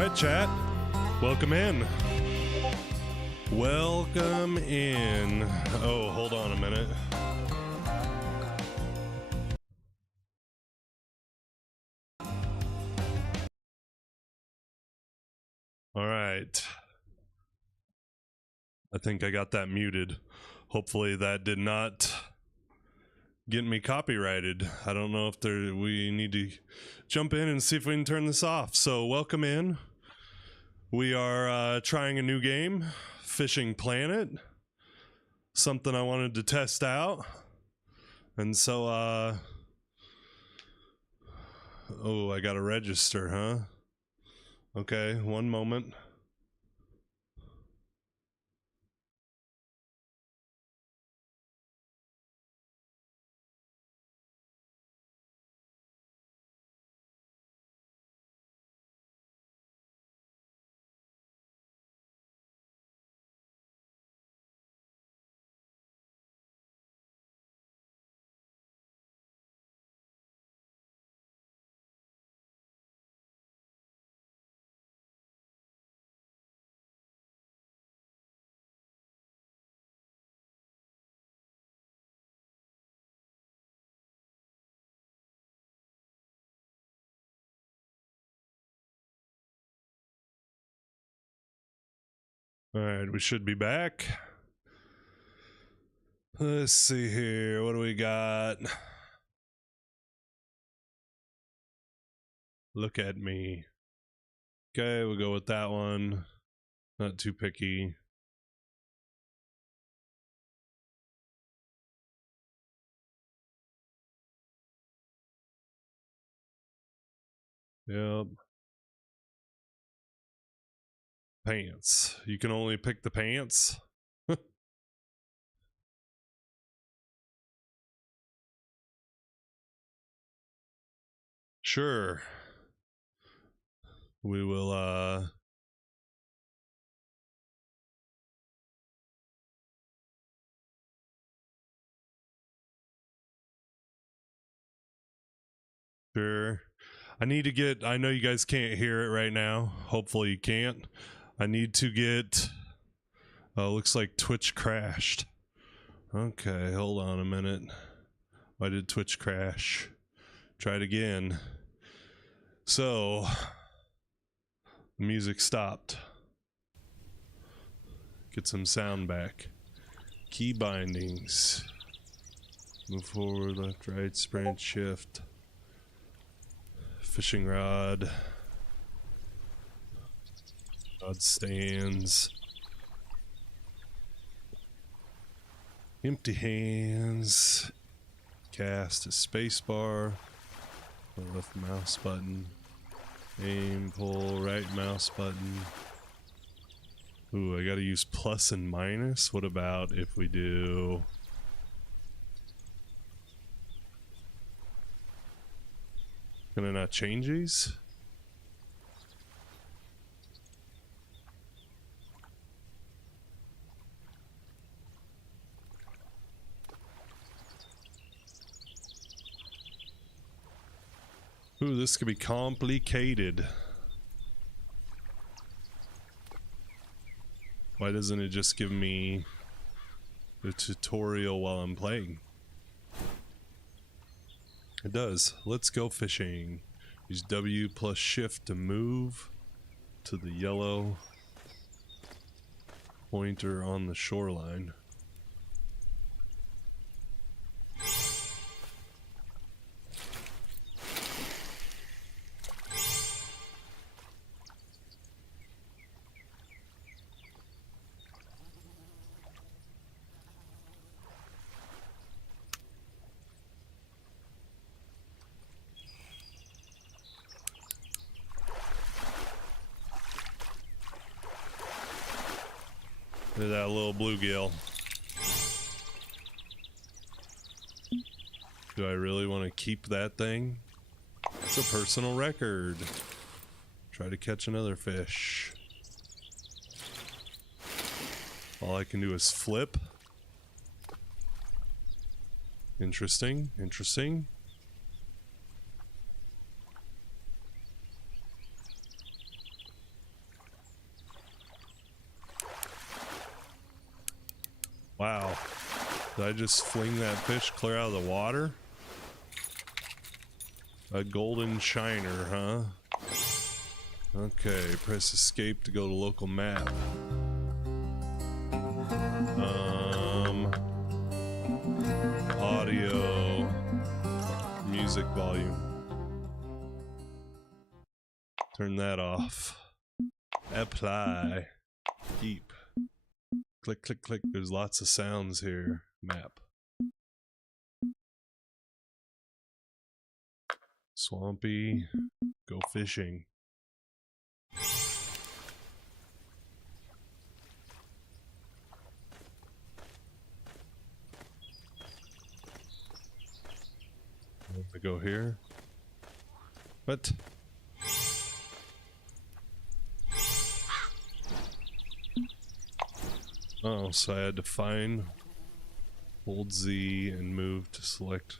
Alright, chat. Welcome in. Welcome in. Oh, hold on a minute. Alright. I think I got that muted. Hopefully that did not get me copyrighted. I don't know if we need to jump in and see if we can turn this off. So welcome in. We are trying a new game, Fishing Planet. Something I wanted to test out. And so, oh, I gotta register, huh? Okay, one moment. All right, we should be back. Let's see here. What do we got? Look at me. Okay, we'll go with that one. Not too picky. Yep. Pants. You can only pick the pants. Sure. We will, sure. I need to get, I know you guys can't hear it right now. Hopefully you can't. I need to get, looks like Twitch crashed. Okay, hold on a minute. Why did Twitch crash? Try it again. So, the music stopped. Get some sound back. Key bindings. Move forward, left, right, sprint, shift. Fishing rod. Rod stands. Empty hands. Cast a spacebar. Left mouse button. Aim, pull, right mouse button. Ooh, I gotta use plus and minus. What about if we do... Can I not change these? Ooh, this could be complicated. Why doesn't it just give me the tutorial while I'm playing? It does. Let's go fishing. Use W plus shift to move to the yellow pointer on the shoreline. Look at that little bluegill. Do I really want to keep that thing? It's a personal record. Try to catch another fish. All I can do is flip. Interesting, interesting. I just fling that fish clear out of the water? A golden shiner, huh? Okay, press escape to go to local map. Audio, music volume. Turn that off. Apply. Keep. Click, click, click. There's lots of sounds here. Map. Swampy. Go fishing. I go here. What? Oh, so I had to find, hold Z and move to select.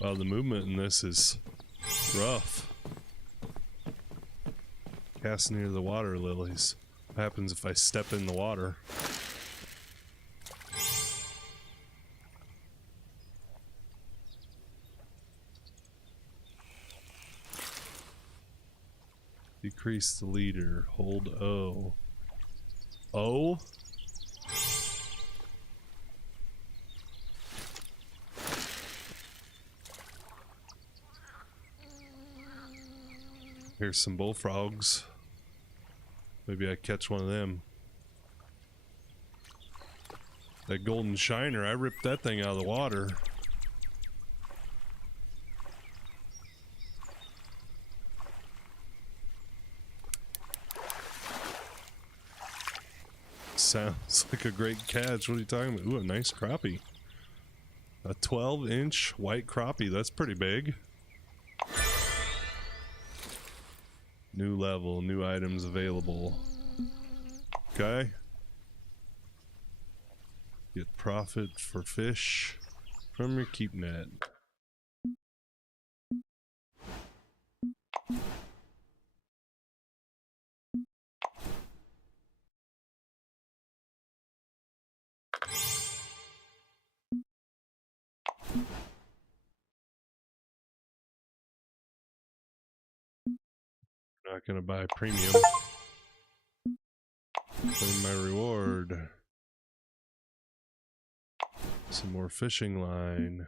Wow, the movement in this is rough. Cast near the water lilies. What happens if I step in the water? Decrease the leader. Hold O. O? Here's some bullfrogs. Maybe I catch one of them. That golden shiner, I ripped that thing out of the water. Sounds like a great catch. What are you talking about? Ooh, a nice crappie. A 12-inch white crappie. That's pretty big. New level, new items available. Okay. Get profit for fish from your keep net. Not gonna buy premium. Claim my reward. Some more fishing line.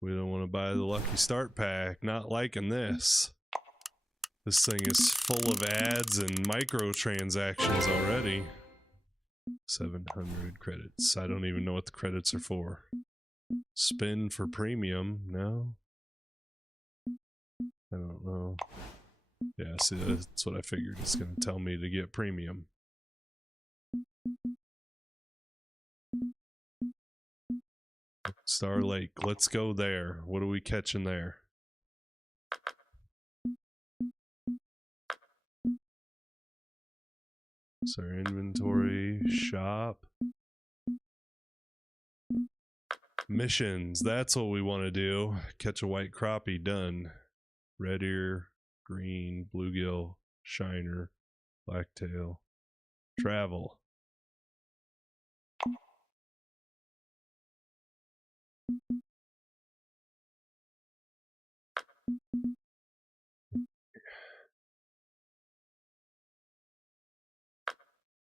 We don't want to buy the lucky start pack. Not liking this. This thing is full of ads and microtransactions already. 700 credits. I don't even know what the credits are for. Spin for premium. No. I don't know. Yeah, see, that's what I figured. It's going to tell me to get premium. Star Lake. Let's go there. What are we catching there? So our inventory, shop. Missions. That's what we want to do. Catch a white crappie. Done. Red ear, green, bluegill, shiner, blacktail. Travel.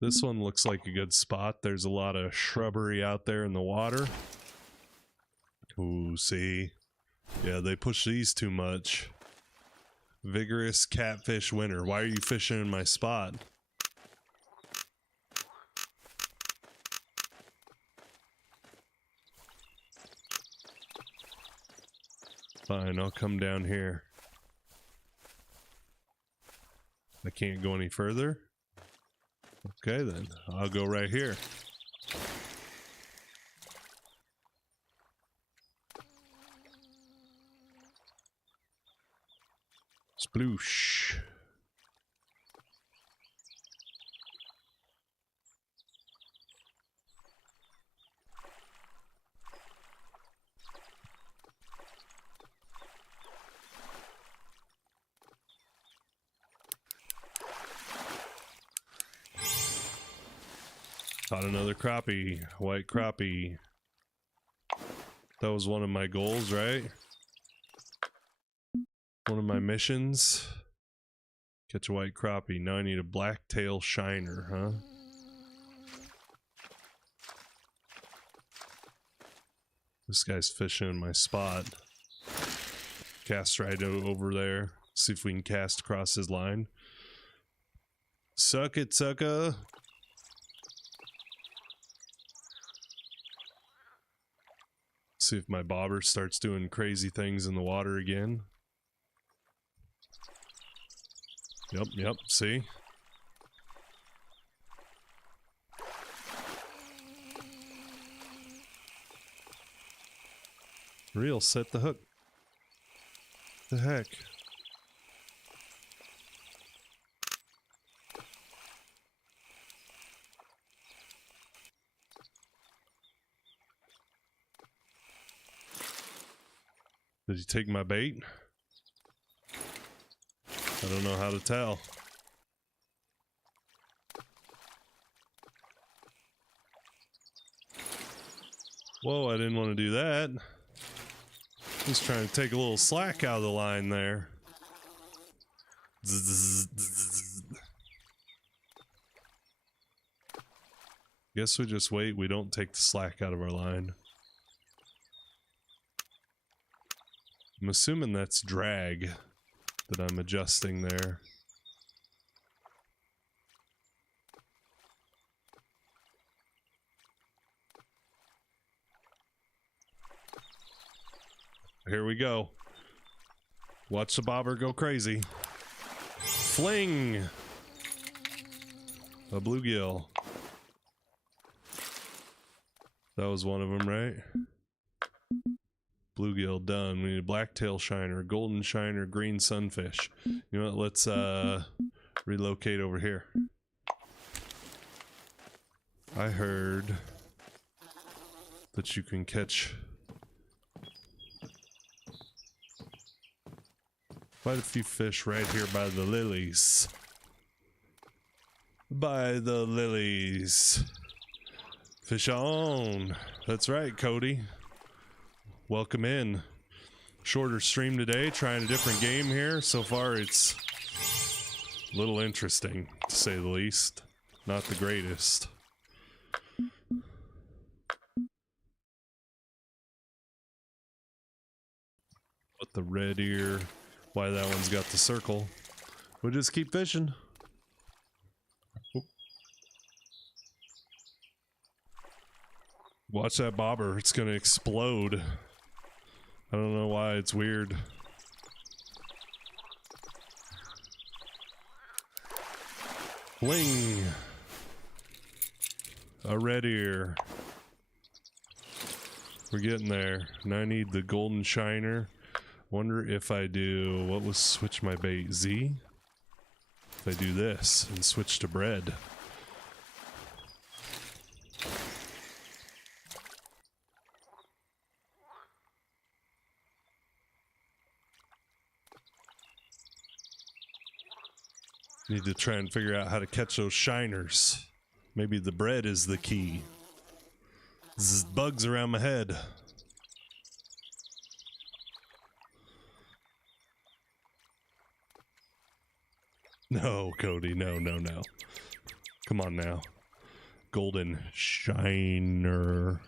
This one looks like a good spot. There's a lot of shrubbery out there in the water. Ooh, see? Yeah, they push these too much. Vigorous catfish winner. Why are you fishing in my spot? Fine, I'll come down here. I can't go any further? Okay then, I'll go right here. Sploosh. Caught another crappie, white crappie. That was one of my goals, right? One of my missions. Catch a white crappie. Now I need a blacktail shiner, huh? This guy's fishing in my spot. Cast right over there. See if we can cast across his line. Suck it, sucker. See if my bobber starts doing crazy things in the water again. Yep, see? Reel, set the hook. The heck? Did he take my bait? I don't know how to tell. Whoa, I didn't want to do that. Just trying to take a little slack out of the line there. Guess we just wait. We don't take the slack out of our line. I'm assuming that's drag that I'm adjusting there. Here we go. Watch the bobber go crazy. Fling! A bluegill. That was one of them, right? Bluegill done. We need a blacktail shiner, golden shiner, green sunfish. You know what? Let's relocate over here. I heard that you can catch quite a few fish right here by the lilies. By the lilies. Fish on. That's right, Cody. Welcome in. Shorter stream today, trying a different game here. So far it's a little interesting, to say the least. Not the greatest. But the red ear, why that one's got the circle. We'll just keep fishing. Watch that bobber, it's gonna explode. I don't know why, it's weird. Fling! A red ear. We're getting there. Now I need the golden shiner. Wonder if I do, what was switch my bait? Z? If I do this and switch to bread. Need to try and figure out how to catch those shiners. Maybe the bread is the key. There's bugs around my head. No, Cody, no. Come on now. Golden shiner.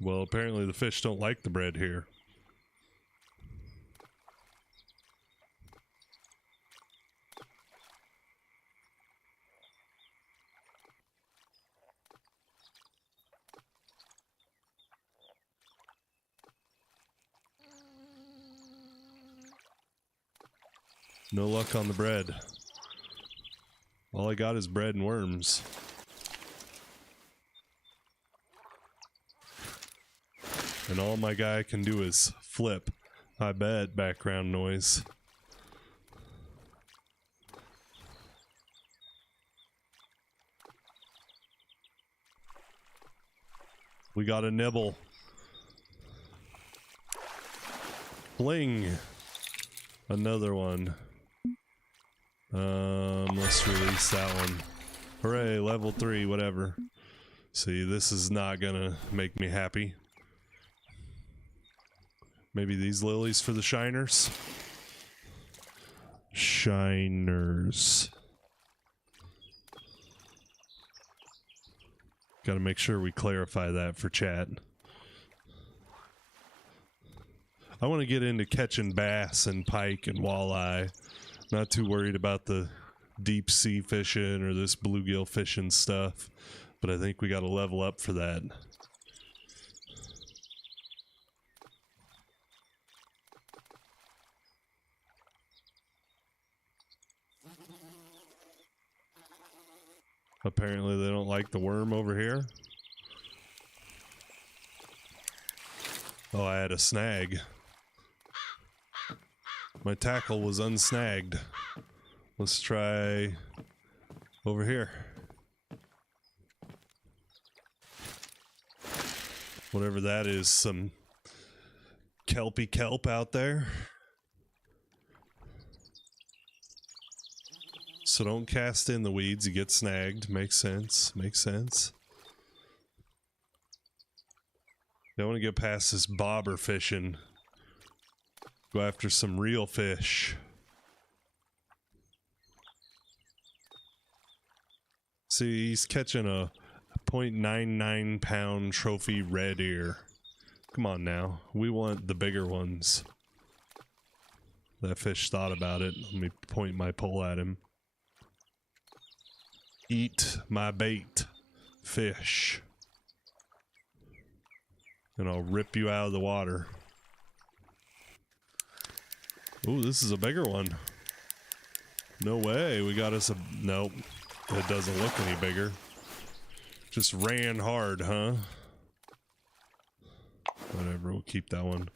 Well, apparently the fish don't like the bread here. No luck on the bread. All I got is bread and worms. And all my guy can do is flip. I bet background noise. We got a nibble. Fling. Another one. Let's release that one. Hooray, level 3, whatever. See, this is not gonna make me happy. Maybe these lilies for the shiners? Shiners. Gotta make sure we clarify that for chat. I want to get into catching bass and pike and walleye. Not too worried about the deep sea fishing or this bluegill fishing stuff, but I think we got to level up for that. Apparently they don't like the worm over here. Oh, I had a snag. My tackle was unsnagged. Let's try over here. Whatever that is, some kelpy kelp out there. So don't cast in the weeds, you get snagged. Makes sense, makes sense. I want to get past this bobber fishing. Go after some real fish. See, he's catching a 0.99 pound trophy red ear. Come on now, we want the bigger ones. That fish thought about it. Let me point my pole at him. Eat my bait, fish. And I'll rip you out of the water. Ooh, this is a bigger one. No way, we got us a... Nope, it doesn't look any bigger. Just ran hard, huh? Whatever, we'll keep that one.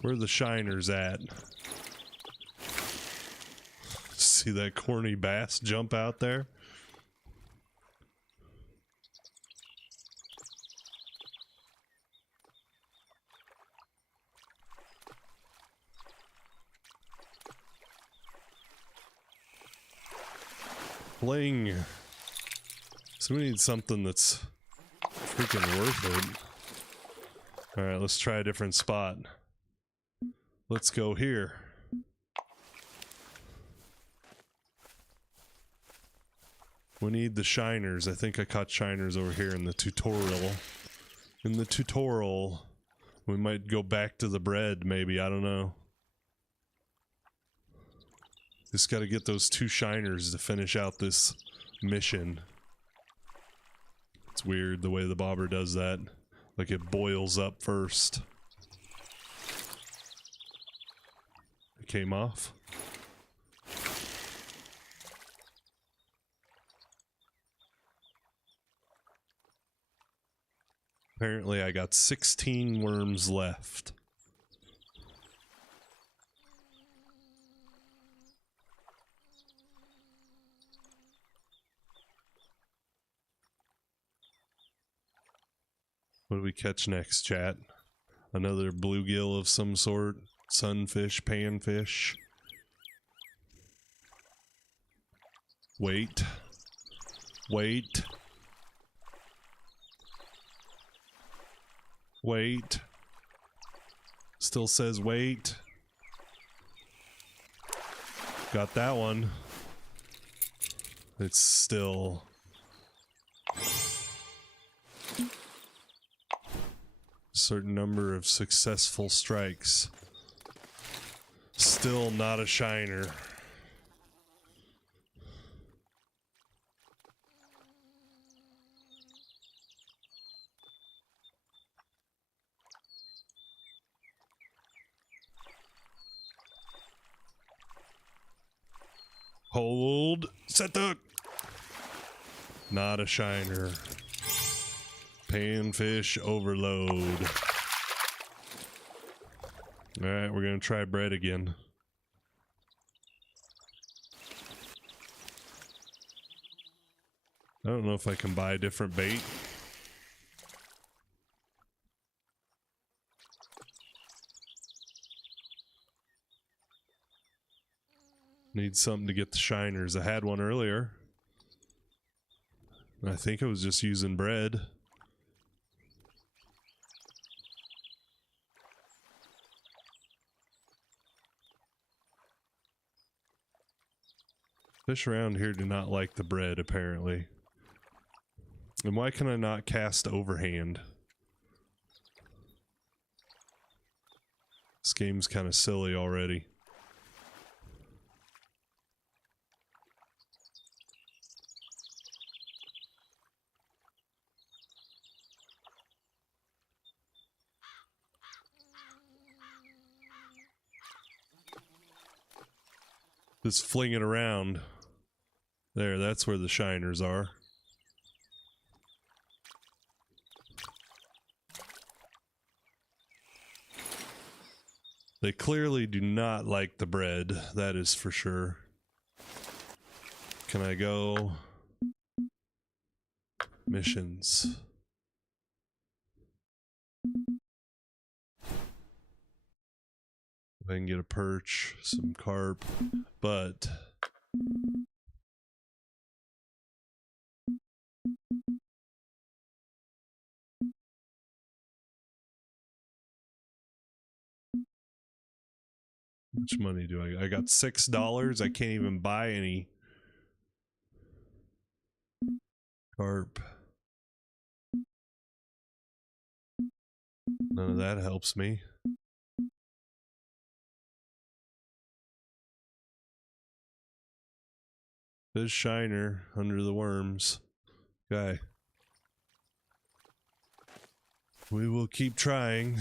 Where are the shiners at? See that corny bass jump out there? Bling. So we need something that's freaking worth it. Alright, let's try a different spot. Let's go here. We need the shiners. I think I caught shiners over here in the tutorial. In the tutorial. We might go back to the bread, maybe. I don't know. Just gotta get those 2 shiners to finish out this mission. It's weird the way the bobber does that. Like it boils up first. It came off. Apparently I got 16 worms left. What do we catch next, chat? Another bluegill of some sort? Sunfish, panfish? Wait. Wait. Wait. Still says wait. Got that one. It's still... certain number of successful strikes. Still not a shiner. Hold. Set the... Not a shiner. Panfish overload. Alright, we're gonna try bread again. I don't know if I can buy a different bait. Need something to get the shiners. I had one earlier. I think I was just using bread. Fish around here do not like the bread, apparently. And why can I not cast overhand? This game's kind of silly already. Just fling it around. There, that's where the shiners are. They clearly do not like the bread, that is for sure. Can I go? Missions. I can get a perch, some carp, but how much money do I got $6. I can't even buy any carp. None of that helps me. Fish shiner under the worms. Okay. We will keep trying.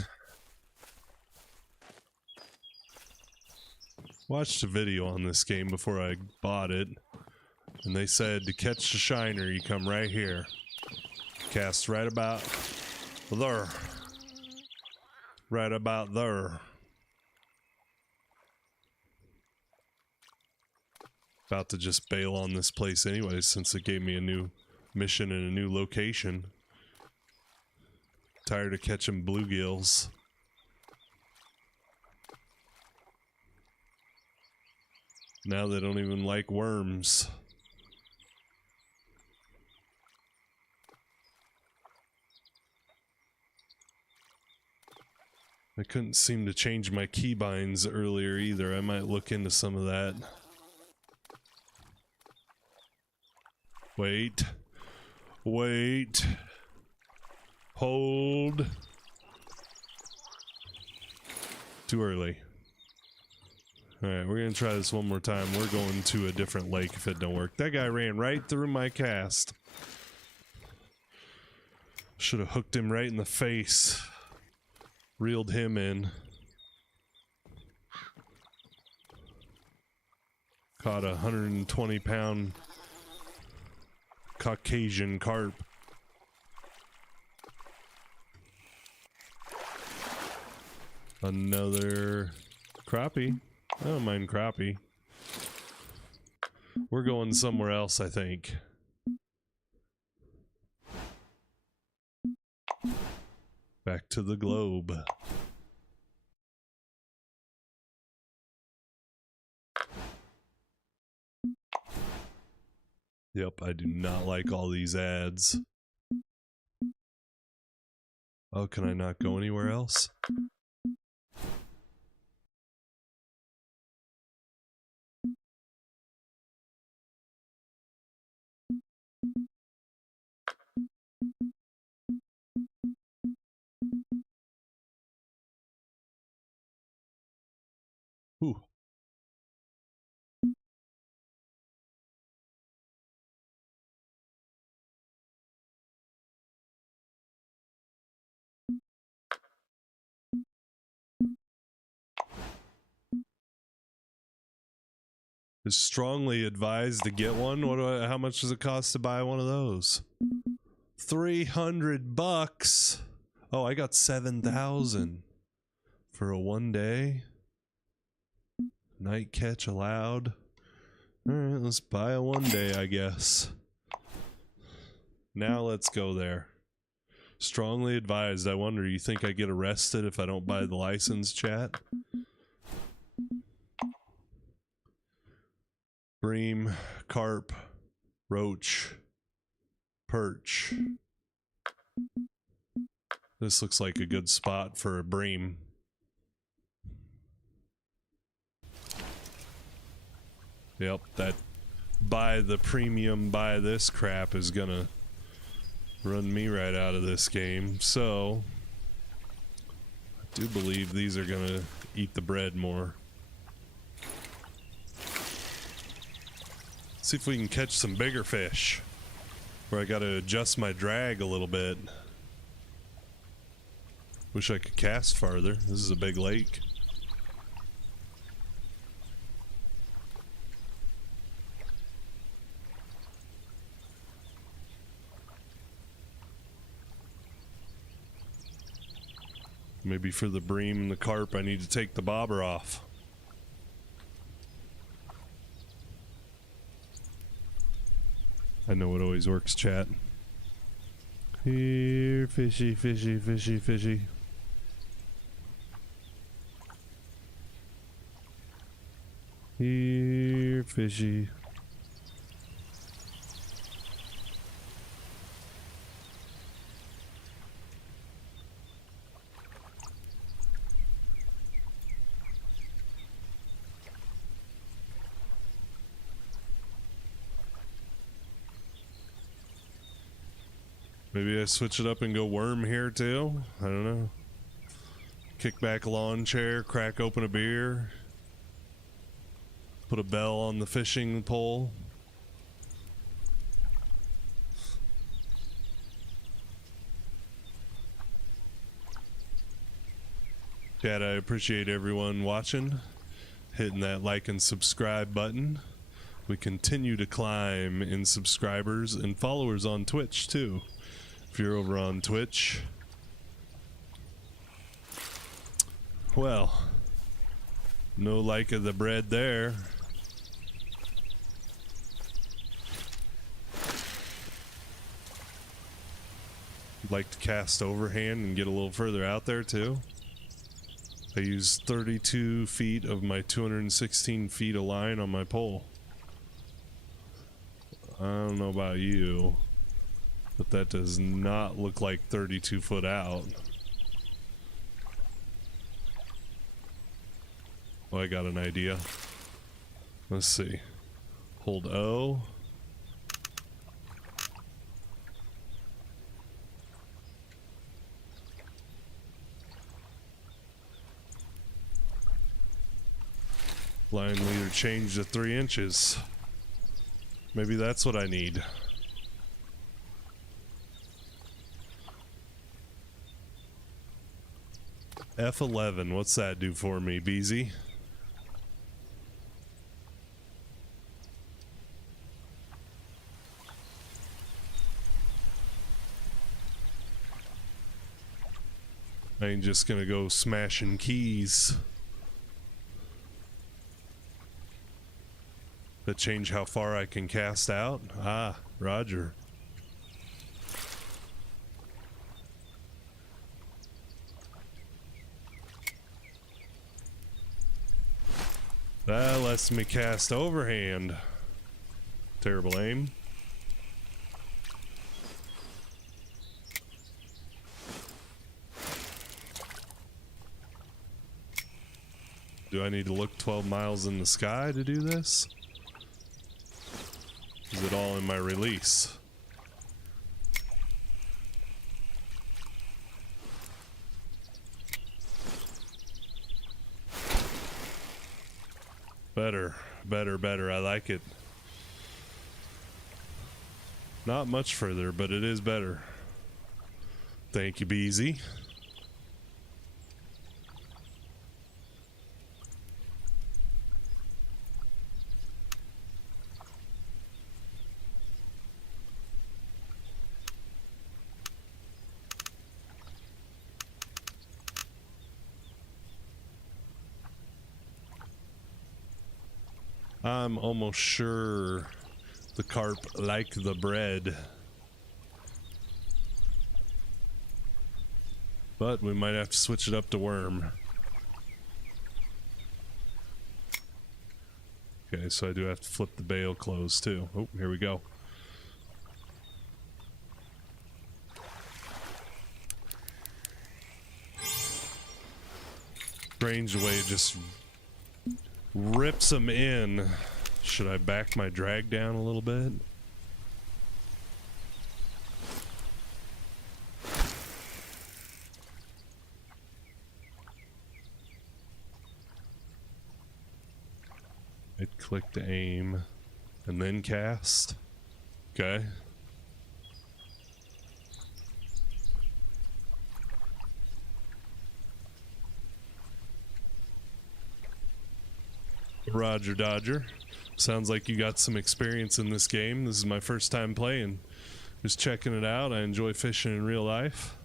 Watched a video on this game before I bought it, and they said to catch the shiner, you come right here. Cast right about there. Right about there. About to just bail on this place anyway, since it gave me a new mission and a new location. Tired of catching bluegills. Now they don't even like worms. I couldn't seem to change my keybinds earlier either. I might look into some of that. Wait. Wait. Hold. Too early. Alright, we're gonna try this one more time. We're going to a different lake if it don't work. That guy ran right through my cast. Should have hooked him right in the face. Reeled him in. Caught a 120-pound Caucasian carp. Another crappie. I don't mind crappie. We're going somewhere else, I think. Back to the globe. Yep, I do not like all these ads. Oh, can I not go anywhere else? Ooh. Is strongly advised to get one. How much does it cost to buy one of those? $300. Oh, I got 7,000 for a 1 day. Night catch allowed. All right, let's buy a 1 day, I guess. Now let's go there. Strongly advised. I wonder, you think I get arrested if I don't buy the license, chat? Bream, carp, roach, perch. This looks like a good spot for a bream. Yep, that buy the premium, buy this crap is gonna run me right out of this game. So, I do believe these are gonna eat the bread more. See if we can catch some bigger fish. Where I gotta adjust my drag a little bit. Wish I could cast farther. This is a big lake. Maybe for the bream and the carp, I need to take the bobber off. I know it always works, chat. Here, fishy, fishy, fishy, fishy. Here, fishy. Maybe I switch it up and go worm here too? I don't know. Kick back a lawn chair, crack open a beer. Put a bell on the fishing pole. Chat, I appreciate everyone watching, hitting that like and subscribe button. We continue to climb in subscribers and followers on Twitch too. If you're over on Twitch. Well, no like of the bread there. Like to cast overhand and get a little further out there too. I use 32 feet of my 216 feet of line on my pole. I don't know about you, but that does not look like 32 foot out. Oh, I got an idea. Let's see. Hold O. Line leader changed to 3 inches. Maybe that's what I need. F11, what's that do for me, BZ? I ain't just gonna go smashing keys that change how far I can cast out. Ah, Roger. That lets me cast overhand. Terrible aim. Do I need to look 12 miles in the sky to do this? Is it all in my release? Better, better, better. I like it. Not much further, but it is better. Thank you, BZ. I'm almost sure the carp like the bread. But we might have to switch it up to worm. Okay, so I do have to flip the bale closed too. Oh, here we go. Strange the way it just rips them in. Should I back my drag down a little bit? I'd click to aim and then cast. Okay. Roger Dodger. Sounds like you got some experience in this game. This is my first time playing. Just checking it out. I enjoy fishing in real life.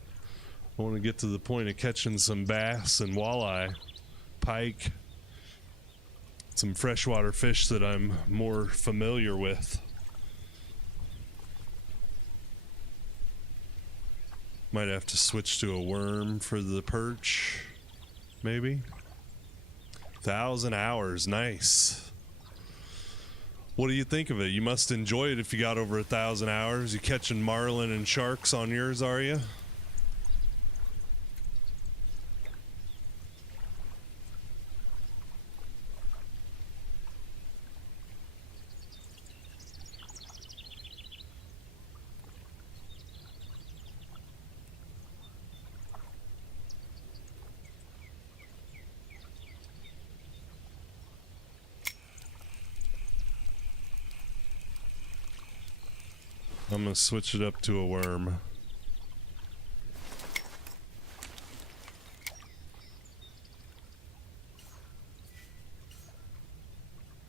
I want to get to the point of catching some bass and walleye, pike, some freshwater fish that I'm more familiar with. Might have to switch to a worm for the perch, maybe. 1,000 hours, nice. What do you think of it? You must enjoy it if you got over 1,000 hours. You catching marlin and sharks on yours, are you? I'm gonna switch it up to a worm.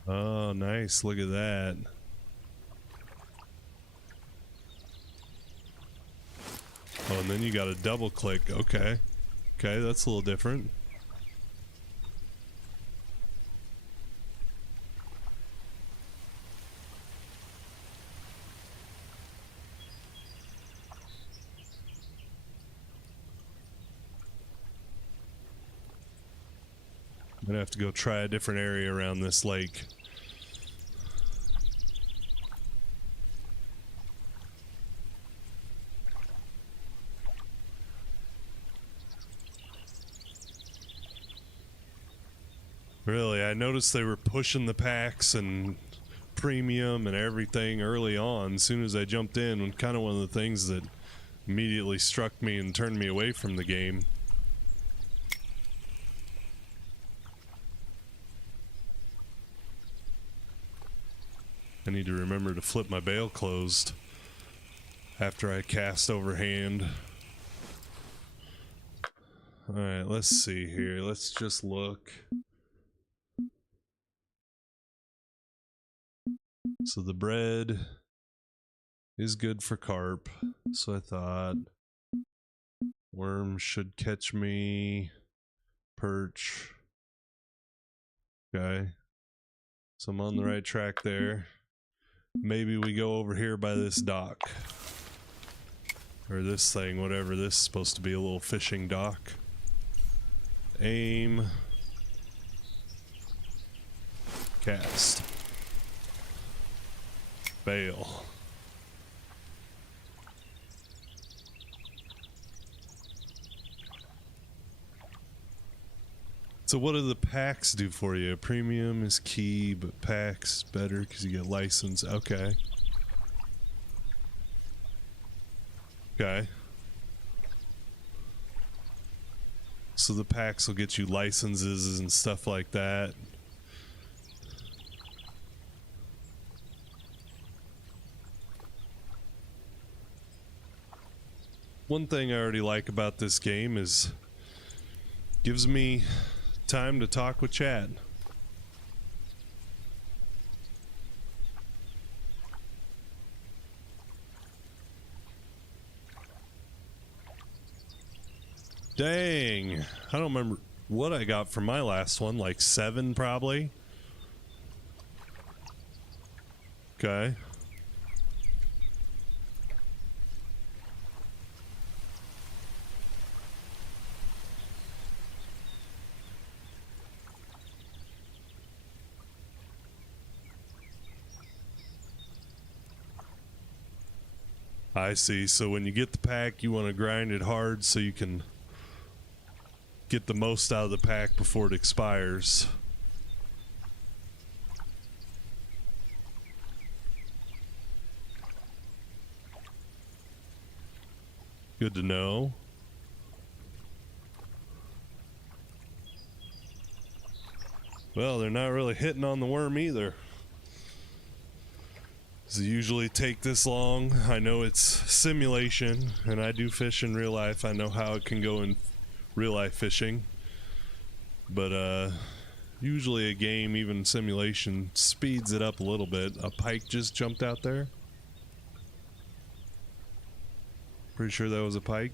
Oh, nice. Look at that. Oh, and then you got a double click. Okay. Okay, that's a little different. I'm gonna have to go try a different area around this lake. Really, I noticed they were pushing the packs and premium and everything early on. As soon as I jumped in, and kind of one of the things that immediately struck me and turned me away from the game. I need to remember to flip my bail closed after I cast overhand. Alright, let's see here. Let's just look. So the bread is good for carp. So I thought worms should catch me. Perch. Okay. So I'm on the right track there. Maybe we go over here by this dock. Or this thing, whatever this is supposed to be, a little fishing dock. Aim. Cast. Bail. So what do the packs do for you? Premium is key, but packs better because you get license. Okay. Okay. So the packs will get you licenses and stuff like that. One thing I already like about this game is gives me time to talk with chat. Dang, I don't remember what I got from my last one, like 7 probably. Okay. I see. So when you get the pack, you want to grind it hard so you can get the most out of the pack before it expires. Good to know. Well, they're not really hitting on the worm either. Does it usually take this long? I know it's simulation, and I do fish in real life. I know how it can go in real life fishing. But usually a game, even simulation, speeds it up a little bit. A pike just jumped out there. Pretty sure that was a pike.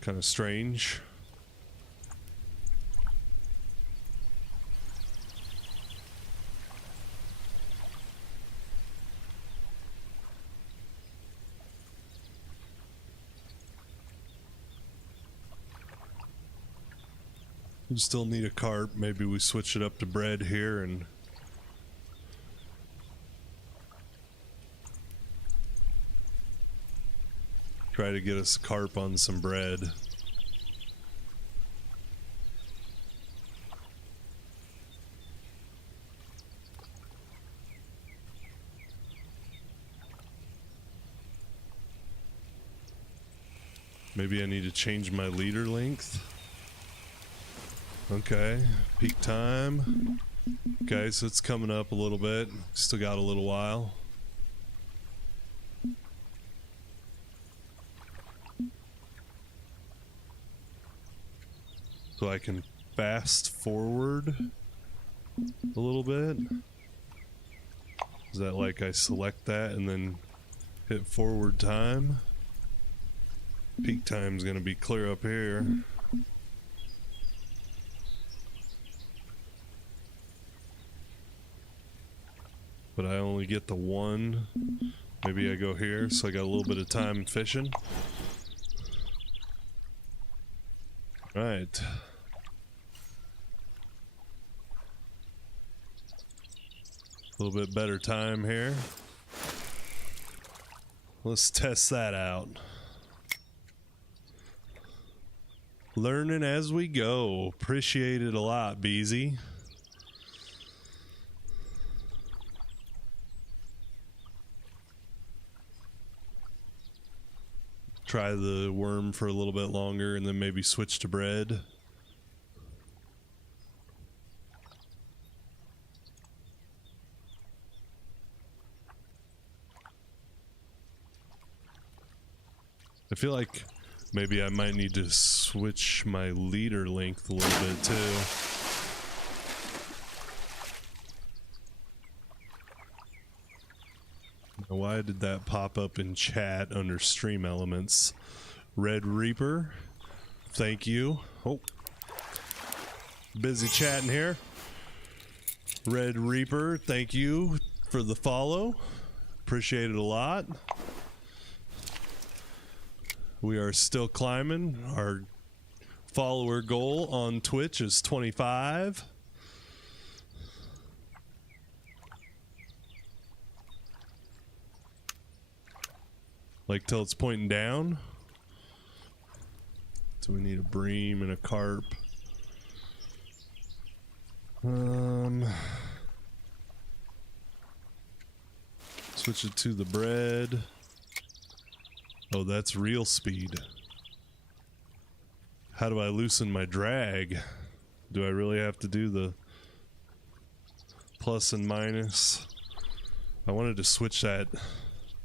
Kind of strange. We still need a carp. Maybe we switch it up to bread here and try to get us carp on some bread. Maybe I need to change my leader length. Okay, peak time. Okay, so it's coming up a little bit. Still got a little while. So I can fast forward a little bit. Is that like I select that and then hit forward time? Peak time's gonna be clear up here. But I only get the one. Maybe I go here, so I got a little bit of time fishing. Right. A little bit better time here. Let's test that out. Learning as we go. Appreciate it a lot, Beezy. Try the worm for a little bit longer and then maybe switch to bread. I feel like maybe I might need to switch my leader length a little bit too. Now, why did that pop up in chat under stream elements? Red Reaper, thank you. Oh, busy chatting here. Red Reaper, thank you for the follow. Appreciate it a lot. We are still climbing. Our follower goal on Twitch is 25. Like till it's pointing down. So we need a bream and a carp. Switch it to the bread. Oh, that's real speed. How do I loosen my drag? Do I really have to do the plus and minus? I wanted to switch that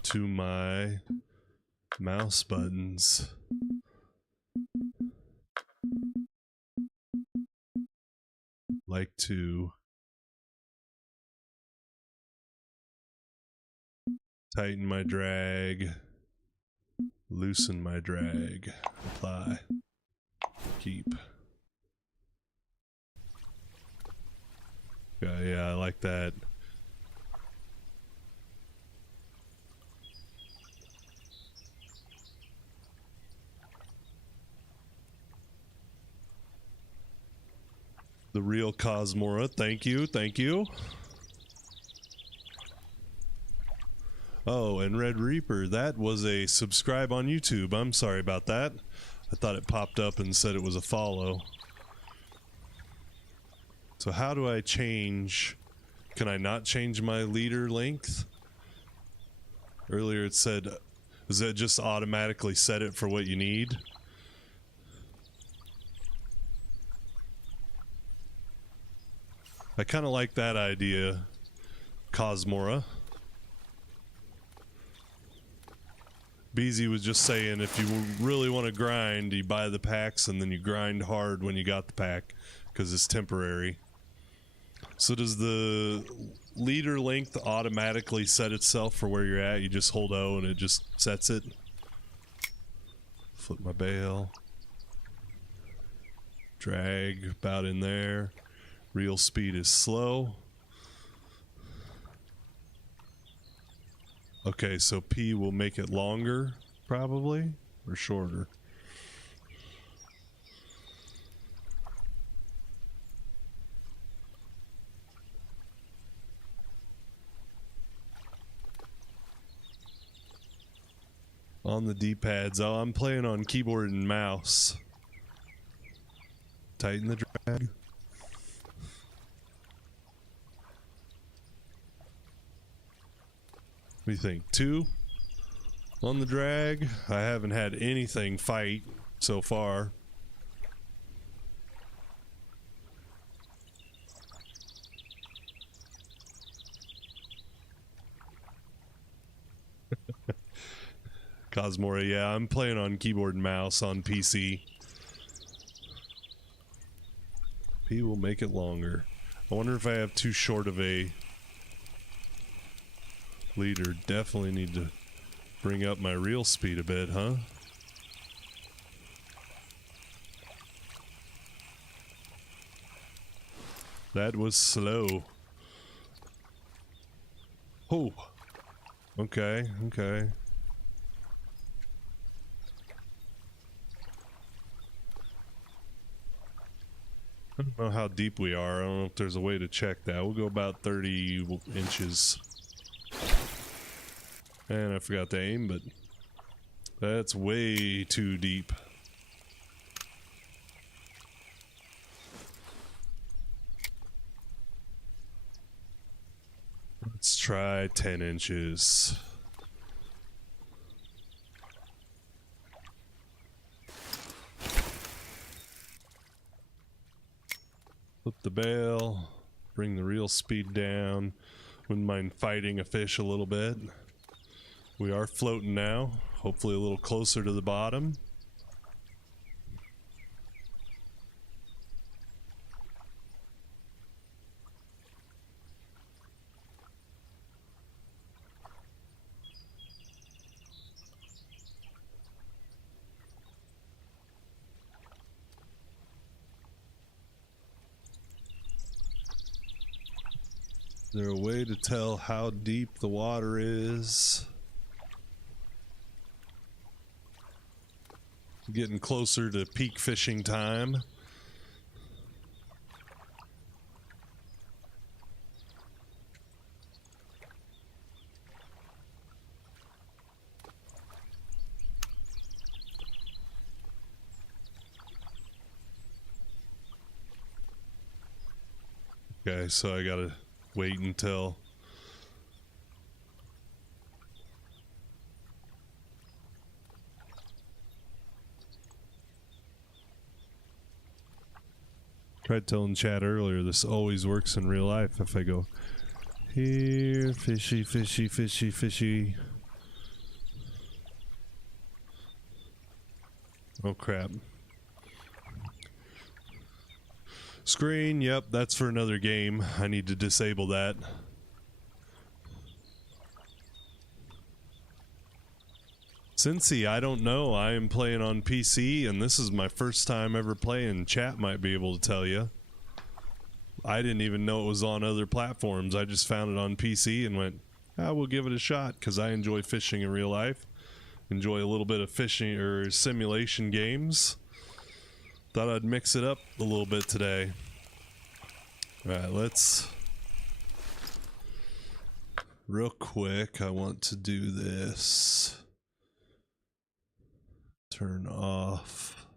to my mouse buttons. Like to tighten my drag. Loosen my drag. Apply. Keep. Yeah, I like that. The real Cosmora, thank you, thank you. Oh, and Red Reaper, that was a subscribe on YouTube. I'm sorry about that. I thought it popped up and said it was a follow. So how do I change? Can I not change my leader length? Earlier it said, does that just automatically set it for what you need? I kind of like that idea, Cosmora. Beezy was just saying if you really want to grind, you buy the packs and then you grind hard when you got the pack because it's temporary. So does the leader length automatically set itself for where you're at? You just hold O and it just sets it? Flip my bale. Drag about in there. Real speed is slow. Okay, so P will make it longer, probably, or shorter. On the D-pads. Oh, I'm playing on keyboard and mouse. Tighten the drag. What do you think? 2 on the drag? I haven't had anything fight so far. Cosmora, yeah, I'm playing on keyboard and mouse on PC. P will make it longer. I wonder if I have too short of a leader. Definitely need to bring up my real speed a bit, huh? That was slow. Oh. Okay, okay. I don't know how deep we are. I don't know if there's a way to check that. We'll go about 30 inches. And I forgot to aim, but that's way too deep. Let's try 10 inches. Flip the bail, bring the real speed down. Wouldn't mind fighting a fish a little bit. We are floating now, hopefully a little closer to the bottom. Is there a way to tell how deep the water is? Getting closer to peak fishing time. Okay, so I gotta wait until tried telling Chad earlier, this always works in real life. If I go here, fishy, fishy, fishy, fishy. Oh crap. Screen, yep, that's for another game. I need to disable that. Cincy, I don't know. I am playing on PC, and this is my first time ever playing. Chat might be able to tell you. I didn't even know it was on other platforms. I just found it on PC and went, we'll give it a shot, because I enjoy fishing in real life. Enjoy a little bit of fishing or simulation games. Thought I'd mix it up a little bit today. Alright, let's real quick, I want to do this. Turn off.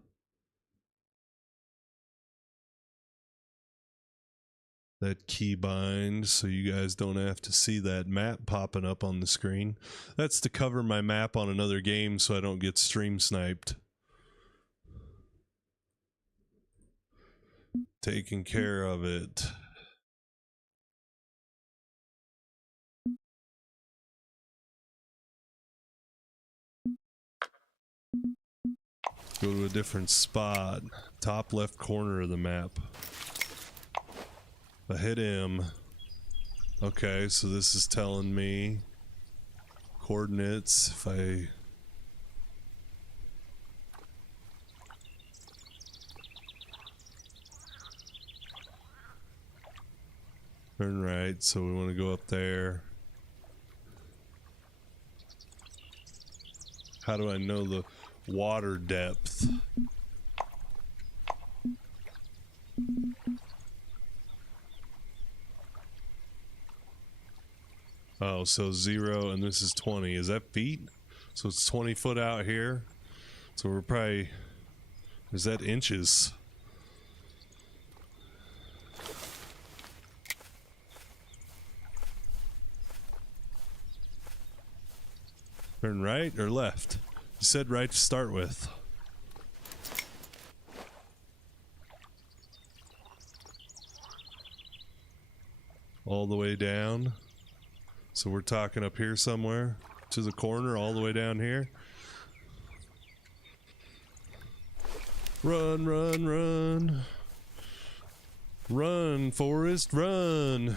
That keybind so you guys don't have to see that map popping up on the screen. That's to cover my map on another game so I don't get stream sniped. Taking care of it. Go to a different spot. Top left corner of the map. I hit him. Okay, so this is telling me coordinates. If I turn right, so we want to go up there. How do I know the water depth? Oh, so 0 and this is 20. Is that feet? So it's 20 foot out here. So we're probably... Is that inches? Turn right or left? You said right to start with. All the way down. So we're talking up here somewhere to the corner, all the way down here. Run, run, run. Run, Forrest, run.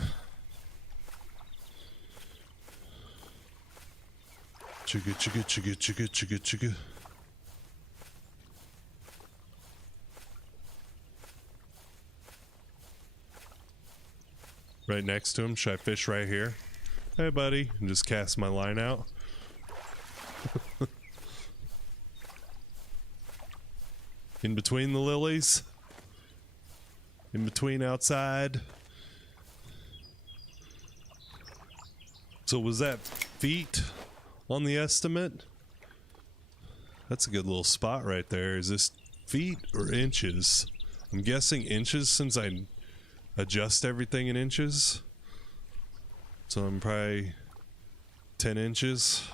Chugga, chugga, chugga, chugga, chugga, chugga. Right next to him. Should I fish right here? Hey, buddy. And just cast my line out. In between the lilies. In between outside. So was that feet on the estimate? That's a good little spot right there. Is this feet or inches? I'm guessing inches since I adjust everything in inches. So I'm probably 10 inches.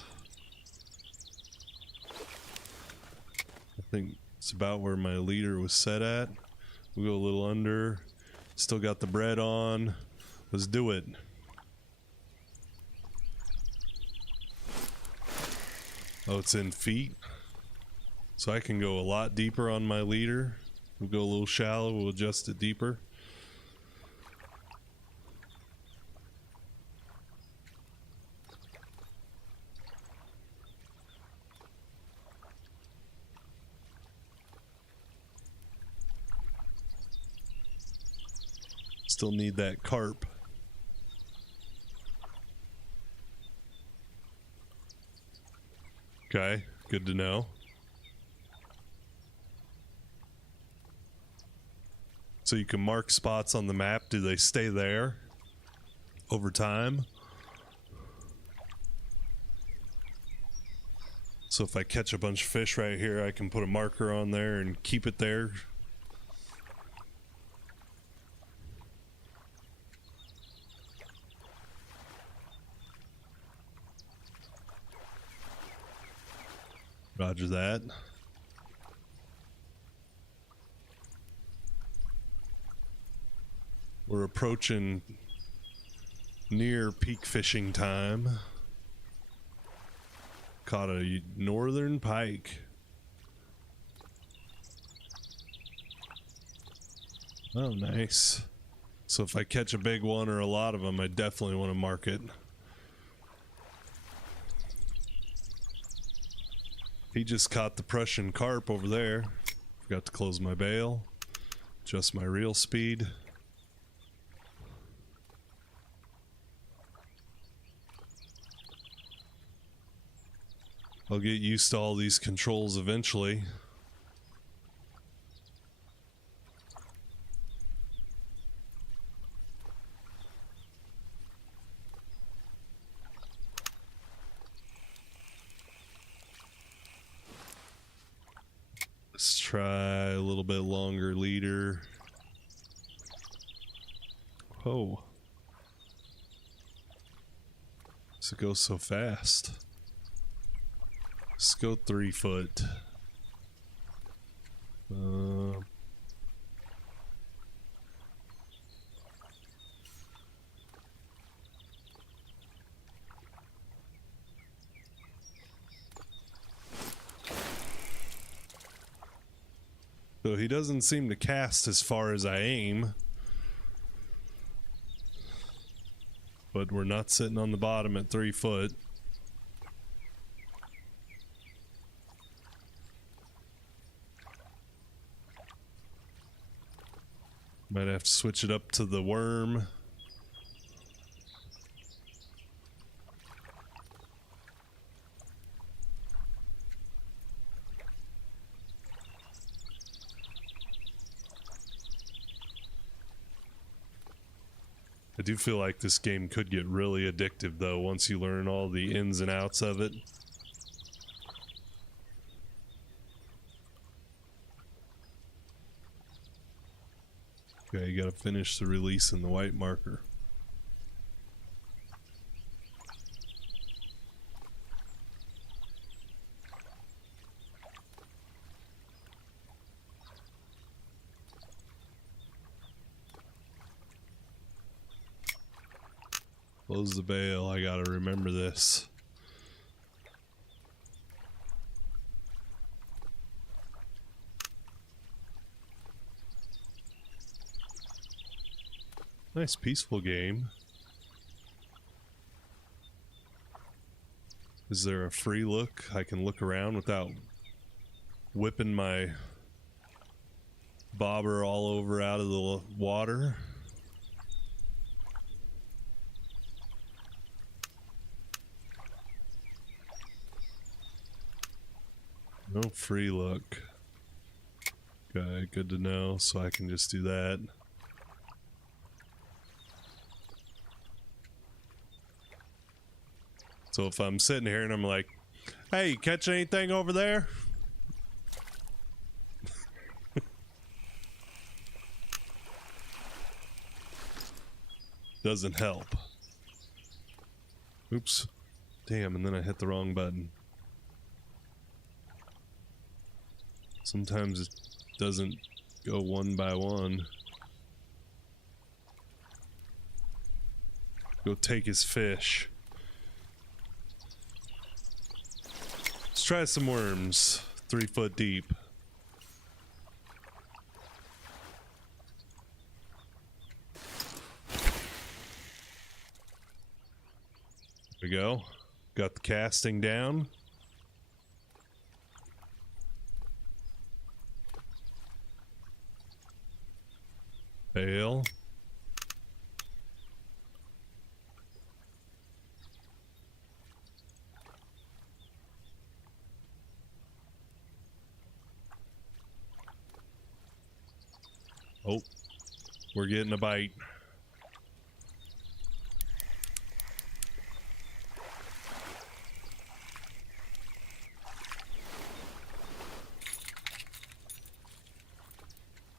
I think it's about where my leader was set at. We'll go a little under. Still got the bread on. Let's do it. Oh, it's in feet. So I can go a lot deeper on my leader. We'll go a little shallow. We'll adjust it deeper. Still need that carp. Okay, good to know. So you can mark spots on the map. Do they stay there over time? So if I catch a bunch of fish right here, I can put a marker on there and keep it there. Roger that. We're approaching near peak fishing time. Caught a northern pike. Oh, nice. So if I catch a big one or a lot of them, I definitely want to mark it. He just caught the Prussian carp over there. Forgot to close my bail. Adjust my reel speed. I'll get used to all these controls eventually. try a little bit longer leader. Oh. Does it go so fast? Let's go 3 foot. So he doesn't seem to cast as far as I aim. But we're not sitting on the bottom at 3 foot. Might have to switch it up to the worm. I do feel like this game could get really addictive though once you learn all the ins and outs of it. Okay, you gotta finish the release in the white marker. Close the bail, I gotta remember this. Nice peaceful game. Is there a free look? I can look around without whipping my bobber all over out of the water. No free look. Okay, good to know, so I can just do that. So if I'm sitting here and I'm like, hey, you catch anything over there? Doesn't help. Oops. Damn, and then I hit the wrong button. Sometimes it doesn't go one by one. Go take his fish. Let's try some worms. 3 foot deep. There we go. Got the casting down. Bail. Oh, we're getting a bite.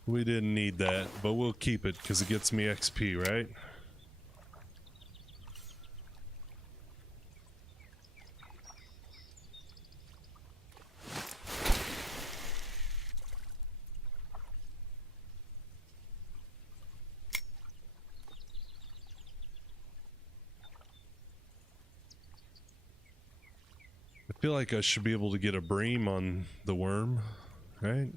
We didn't need that, but we'll keep it because it gets me XP, right? I feel like I should be able to get a bream on the worm, right?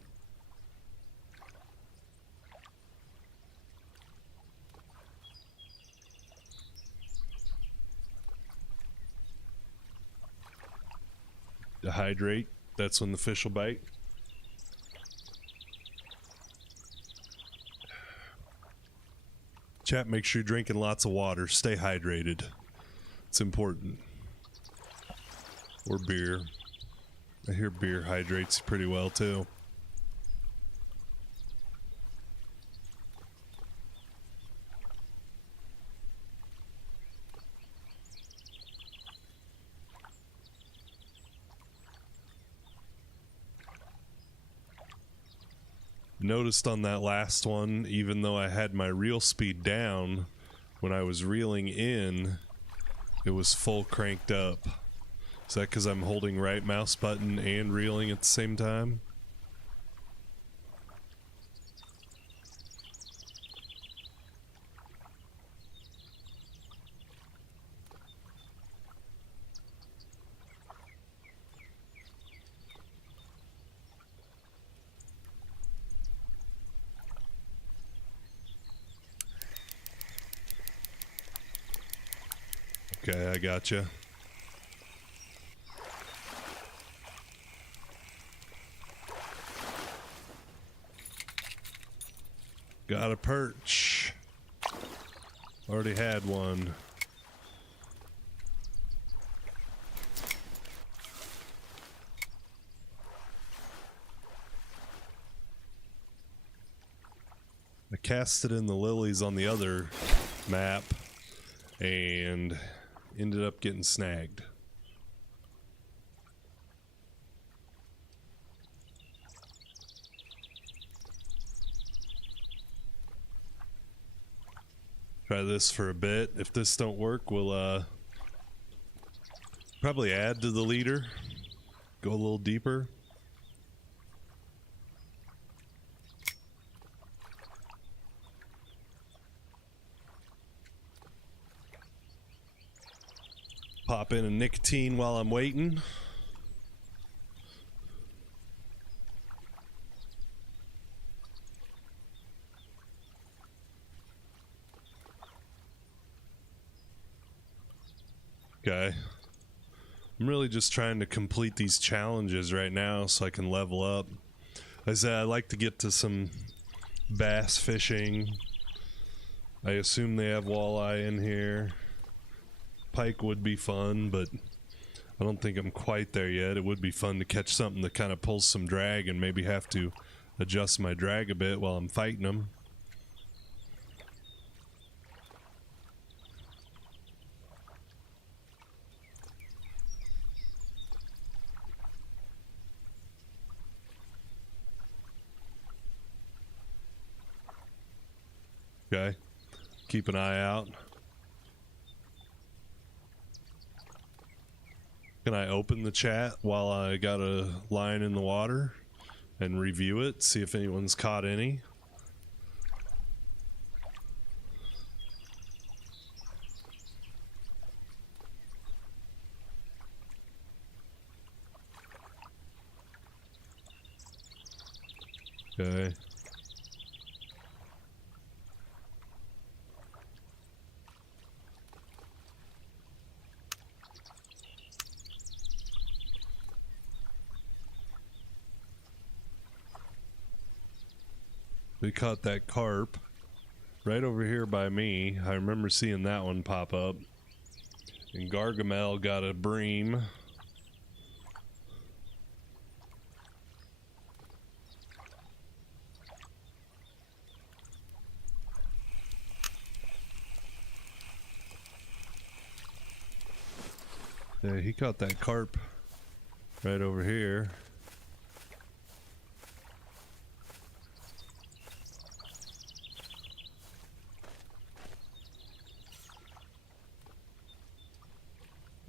Dehydrate, that's when the fish will bite. Chat, make sure you're drinking lots of water. Stay hydrated. It's important. Or beer. I hear beer hydrates pretty well too. noticed on that last one, even though I had my reel speed down, when I was reeling in, it was full cranked up. Is that because I'm holding right mouse button and reeling at the same time? Okay, I gotcha. Got a perch. Already had one. I cast it in the lilies on the other map and ended up getting snagged. Try this for a bit. If this don't work, we'll probably add to the leader. Go a little deeper. Pop in a nicotine while I'm waiting. Okay. I'm really just trying to complete these challenges right now so I can level up. Like I said, I like to get to some bass fishing. I assume they have walleye in here. Pike would be fun, but I don't think I'm quite there yet. It would be fun to catch something that kind of pulls some drag and maybe have to adjust my drag a bit while I'm fighting them. Okay, keep an eye out. Can I open the chat while I got a line in the water and review it, see if anyone's caught any? Okay. We caught that carp right over here by me. I remember seeing that one pop up. And Gargamel got a bream. Yeah, he caught that carp right over here.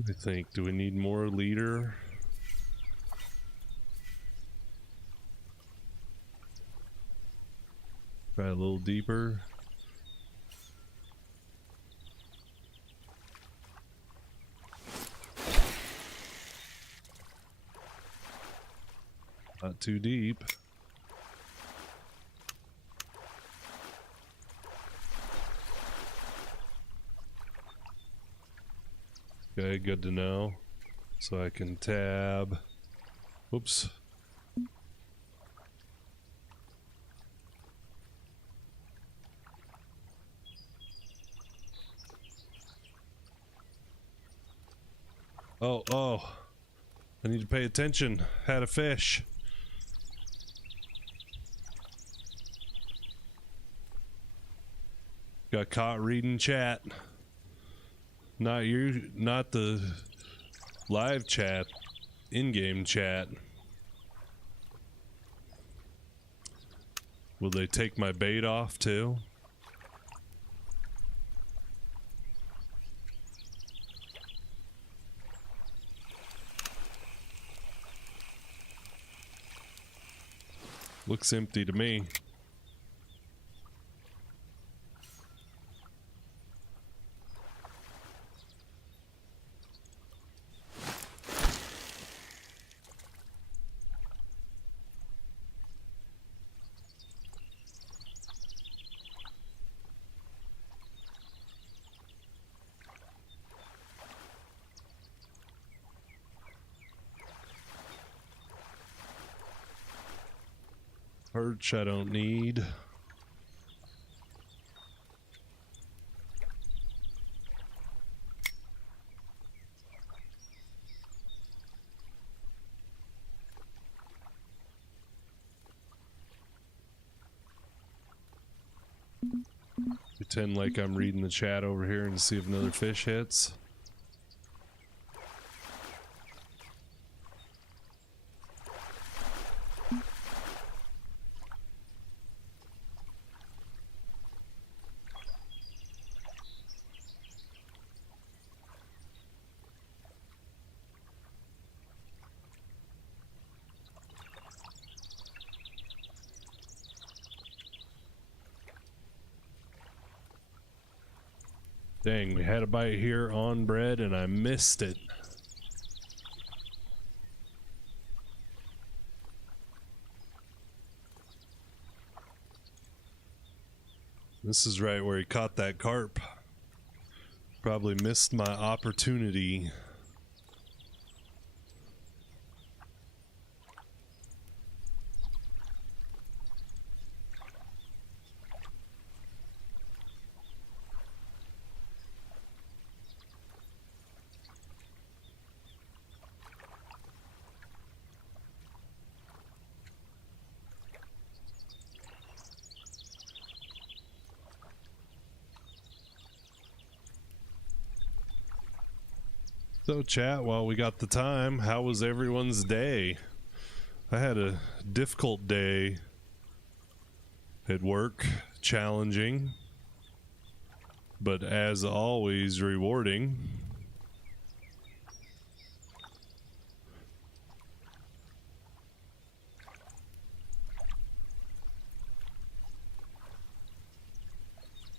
I think, do we need more leader? Try a little deeper. Not too deep. Okay, good to know. So I can tab. Oops. Oh. I need to pay attention. Had a fish. Got caught reading chat. Not you, not the live chat, in-game chat. Will they take my bait off too? Looks empty to me. Perch I don't need. Pretend like I'm reading the chat over here and see if another fish hits. Dang, we had a bite here on bread and I missed it. This is right where he caught that carp. Probably missed my opportunity. So chat, while we got the time, how was everyone's day? I had a difficult day at work, challenging, but as always rewarding.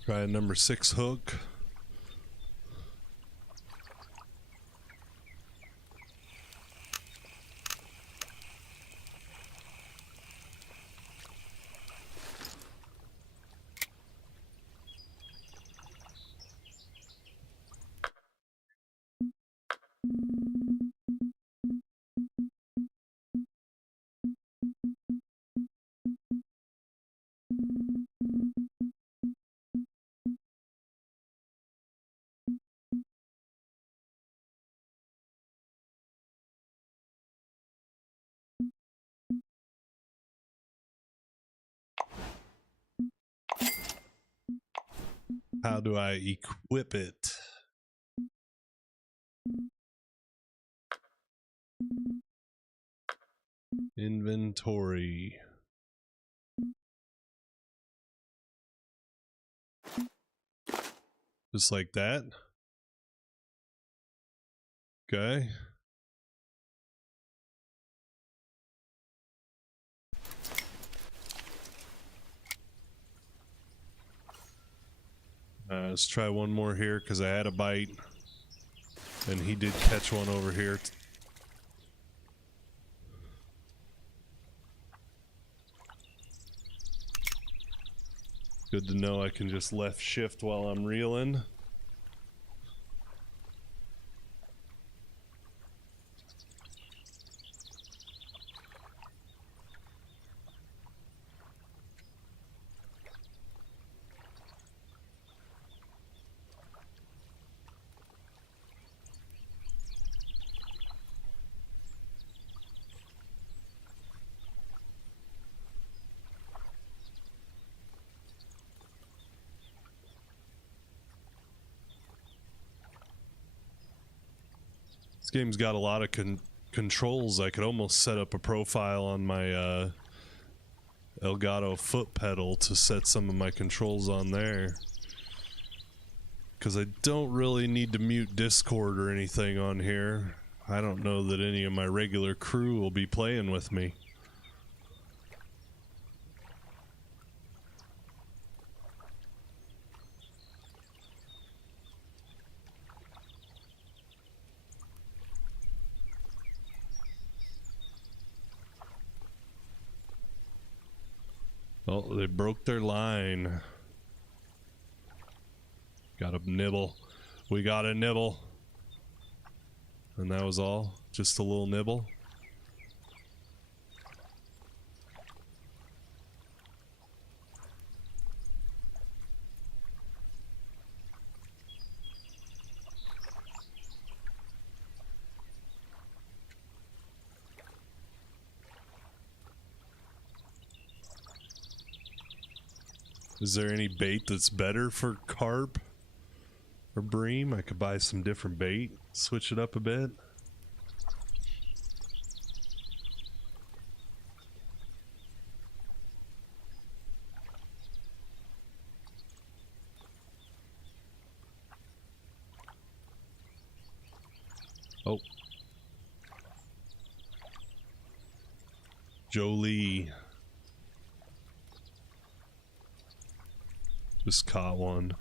Try a number 6 hook. How do I equip it? Inventory. Just like that. Okay. Let's try one more here because I had a bite and he did catch one over here. Good to know I can just left shift while I'm reeling. This game's got a lot of controls. I could almost set up a profile on my Elgato foot pedal to set some of my controls on there. Because I don't really need to mute Discord or anything on here. I don't know that any of my regular crew will be playing with me. Oh, they broke their line. Got a nibble. We got a nibble. And that was all? Just a little nibble? Is there any bait that's better for carp or bream? I could buy some different bait, switch it up a bit. Oh. Jolie. Just caught one.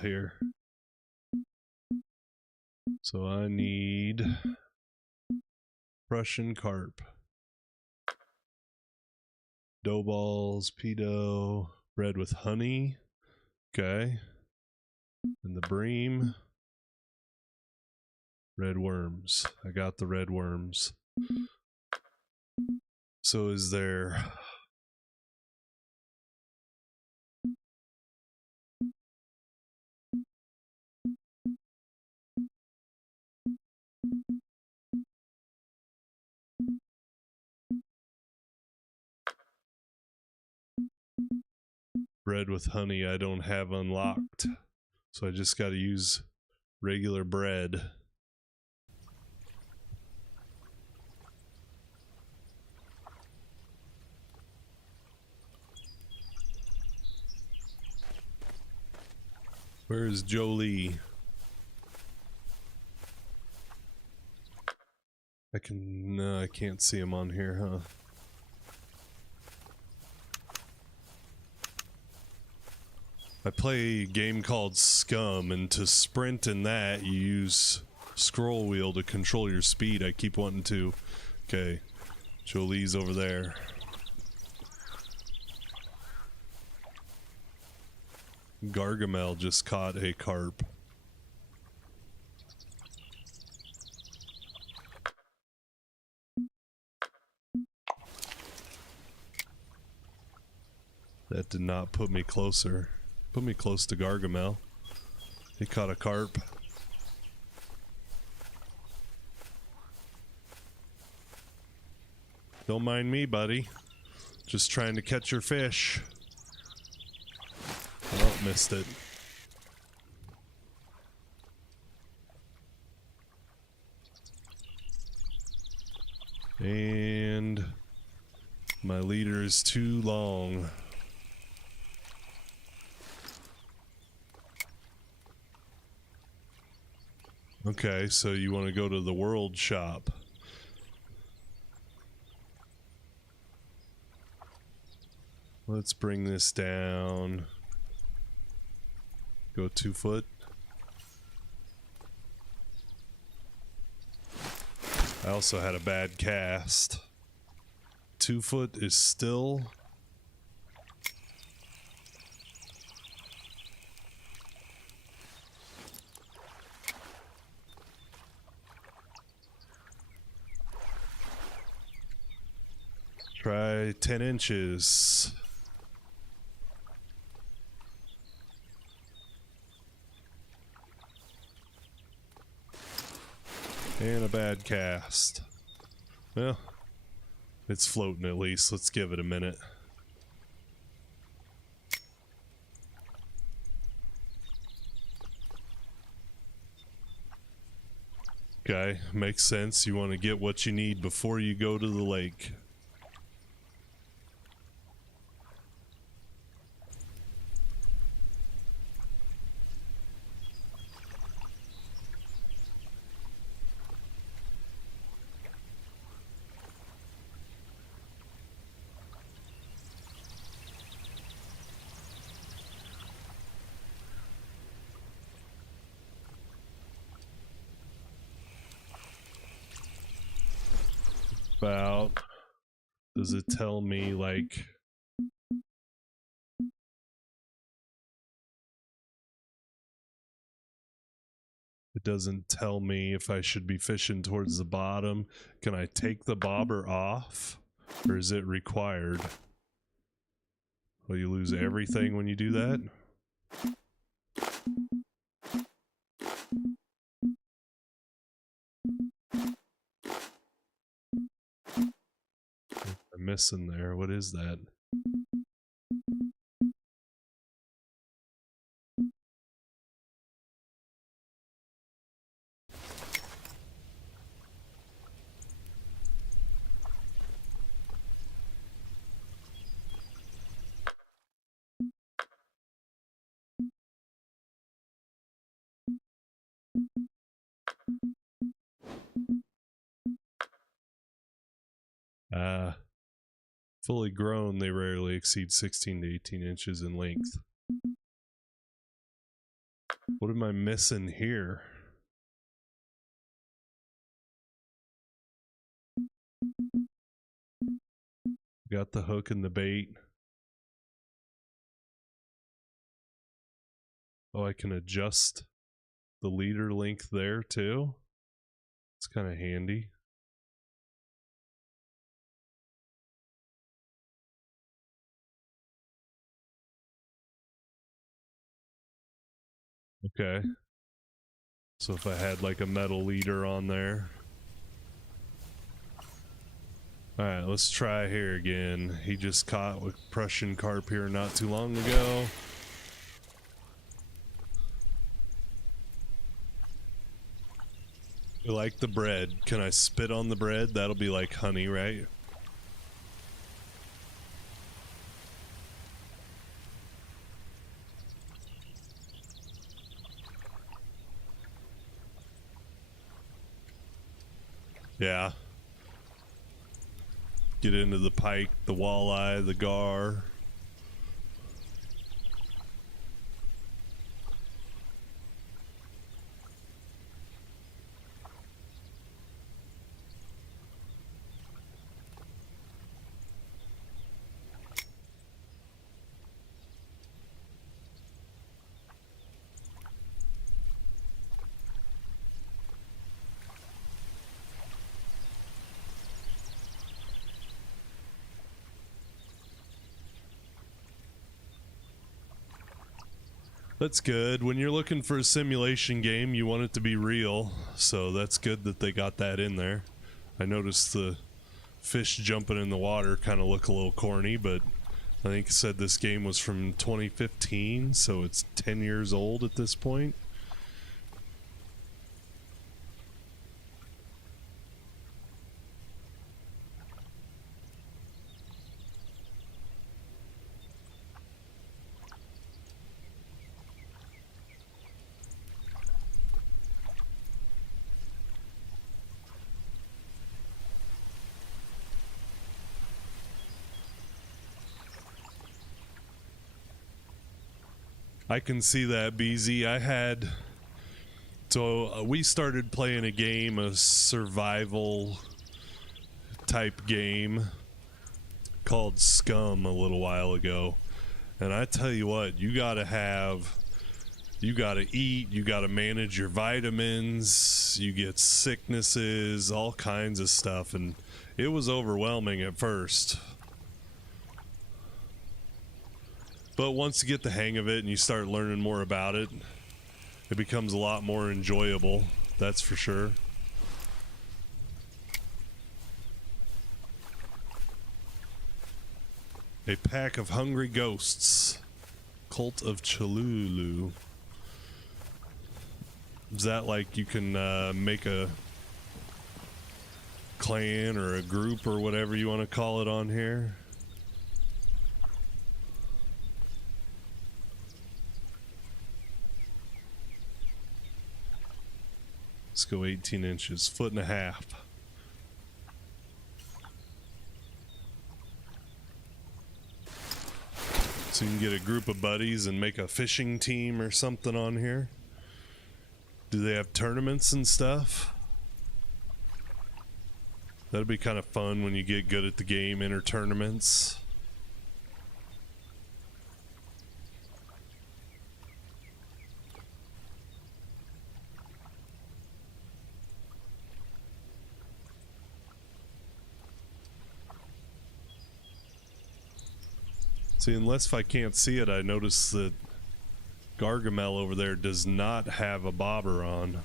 Here. So I need Prussian carp. Dough balls, pedo, bread with honey. Okay. And the bream. Red worms. I got the red worms. So is there... bread with honey I don't have unlocked, so I just got to use regular bread. Where is Jolie? No, I can't see him on here, huh? I play a game called Scum, and to sprint in that, you use scroll wheel to control your speed. I keep wanting to... Okay, Jolie's over there. Gargamel just caught a carp. That did not put me closer. Put me close to Gargamel. He caught a carp. Don't mind me, buddy. Just trying to catch your fish. Oh, missed it. And my leader is too long. Okay, so you want to go to the world shop. Let's bring this down. Go 2 foot. I also had a bad cast. 2 foot is still... Try 10 inches. And a bad cast. Well, it's floating at least. Let's give it a minute. Okay, makes sense. You want to get what you need before you go to the lake. About, does it tell me like it doesn't tell me if I should be fishing towards the bottom? Can I take the bobber off, or is it required? Will you lose everything when you do that? I'm missing there. What is that? Fully grown, they rarely exceed 16 to 18 inches in length. What am I missing here? Got the hook and the bait. Oh, I can adjust the leader length there too. It's kind of handy. Okay. So if I had like a metal leader on there. Alright, let's try here again. He just caught with Prussian carp here not too long ago. I like the bread. Can I spit on the bread? That'll be like honey, right? Yeah. Get into the pike, the walleye, the gar. That's good. When you're looking for a simulation game, you want it to be real. So that's good that they got that in there. I noticed the fish jumping in the water kind of look a little corny, but I think it said this game was from 2015, so it's 10 years old at this point. I can see that, BZ. We started playing a game, a survival type game called Scum a little while ago. And I tell you what, you gotta have you gotta eat, you gotta manage your vitamins, you get sicknesses, all kinds of stuff, and it was overwhelming at first. But once you get the hang of it and you start learning more about it, it becomes a lot more enjoyable, that's for sure. A pack of hungry ghosts. Cult of Cholulu. Is that like you can make a clan or a group or whatever you want to call it on here? Let's go 18 inches, 1.5 feet. So you can get a group of buddies and make a fishing team or something on here. Do they have tournaments and stuff? That'd be kind of fun when you get good at the game, enter tournaments. See, unless if I can't see it, I notice that Gargamel over there does not have a bobber on.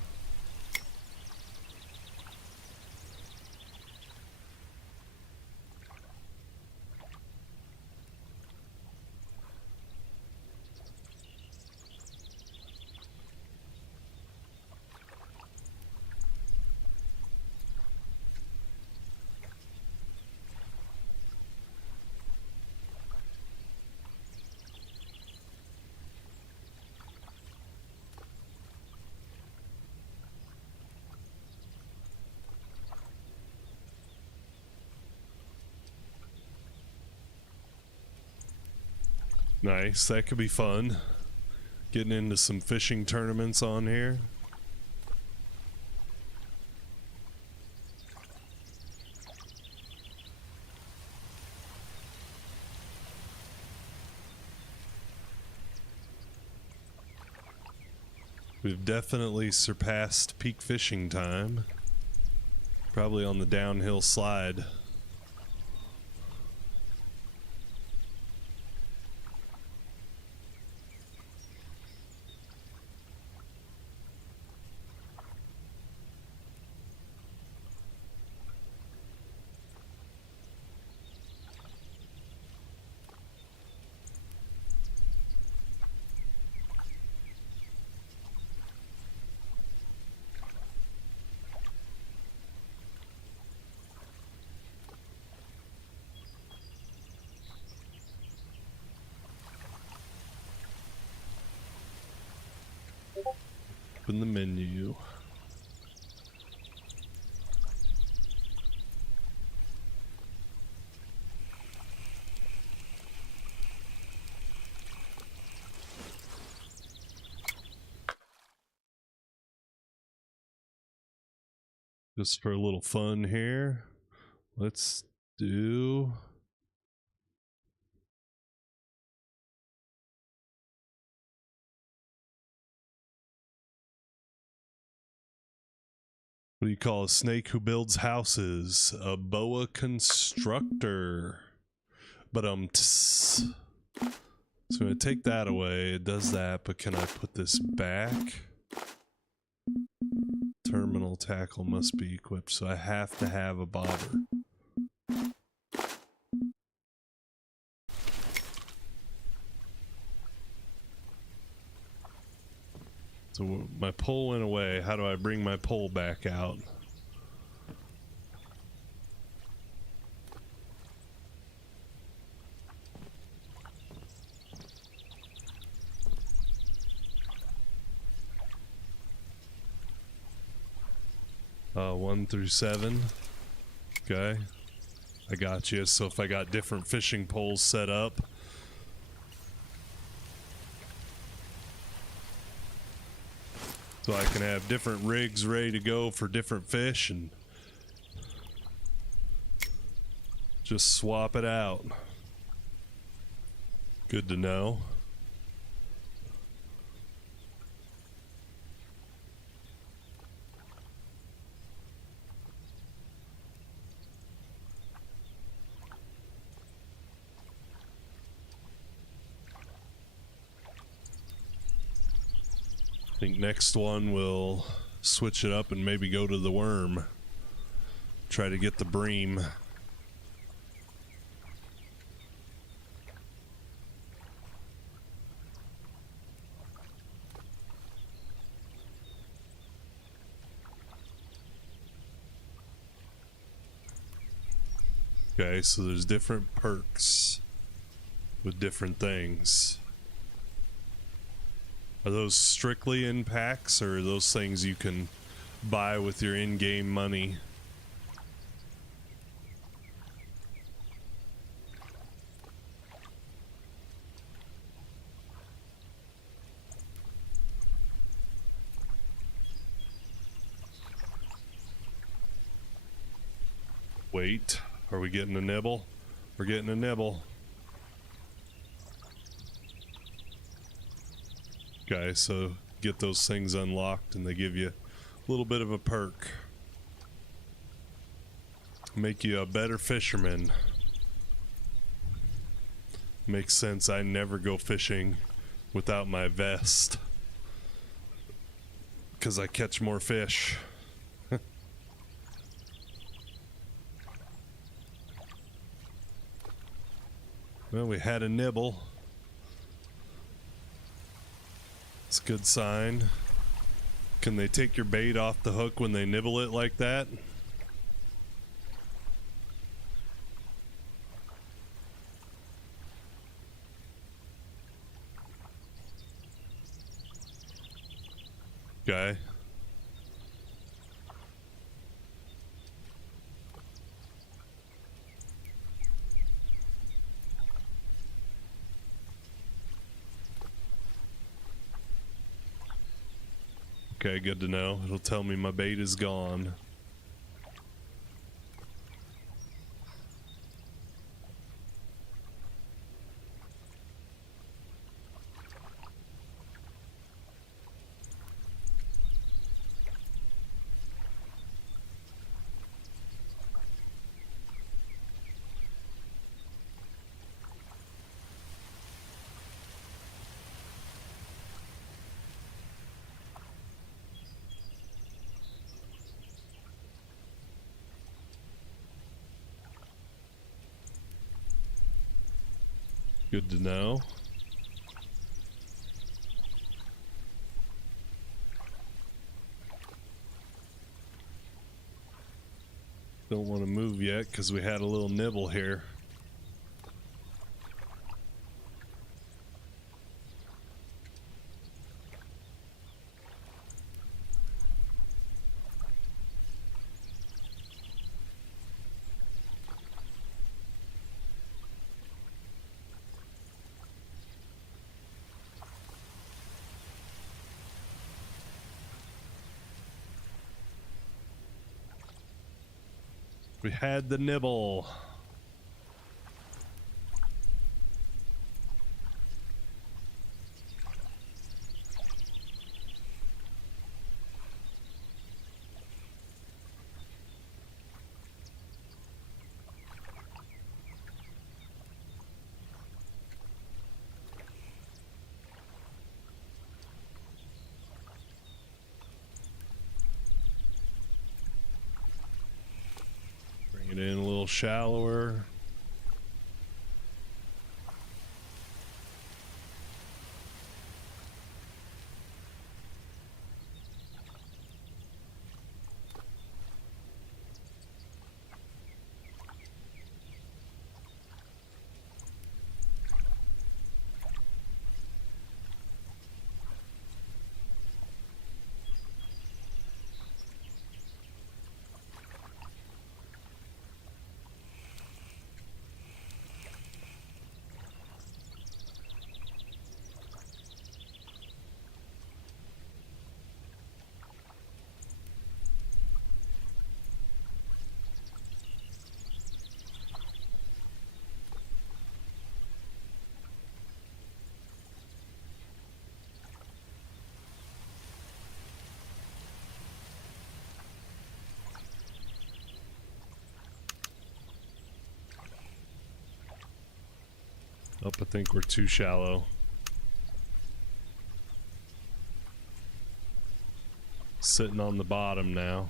Nice, that could be fun. Getting into some fishing tournaments on here. We've definitely surpassed peak fishing time. Probably on the downhill slide. Open the menu. Just for a little fun here, let's do what do you call a snake who builds houses? A boa constructor. But so I'm gonna take that away. It does that, but can I put this back? Terminal tackle must be equipped, so I have to have a bobber. So my pole went away. How do I bring my pole back out? One through 7. Okay. I got you. So if I got different fishing poles set up, so I can have different rigs ready to go for different fish and just swap it out. Good to know. I think next one we'll switch it up and maybe go to the worm. Try to get the bream. Okay, so there's different perks with different things. Are those strictly in packs, or are those things you can buy with your in-game money? Wait, are we getting a nibble? We're getting a nibble. Okay, so get those things unlocked and they give you a little bit of a perk. Make you a better fisherman. Makes sense, I never go fishing without my vest, because I catch more fish. Well, we had a nibble. It's a good sign. Can they take your bait off the hook when they nibble it like that? Okay. Okay, good to know. It'll tell me my bait is gone. Good to know. Don't want to move yet because we had a little nibble here. We had the nibble. Bring it in a little shallower. Oh, I think we're too shallow. sitting on the bottom now.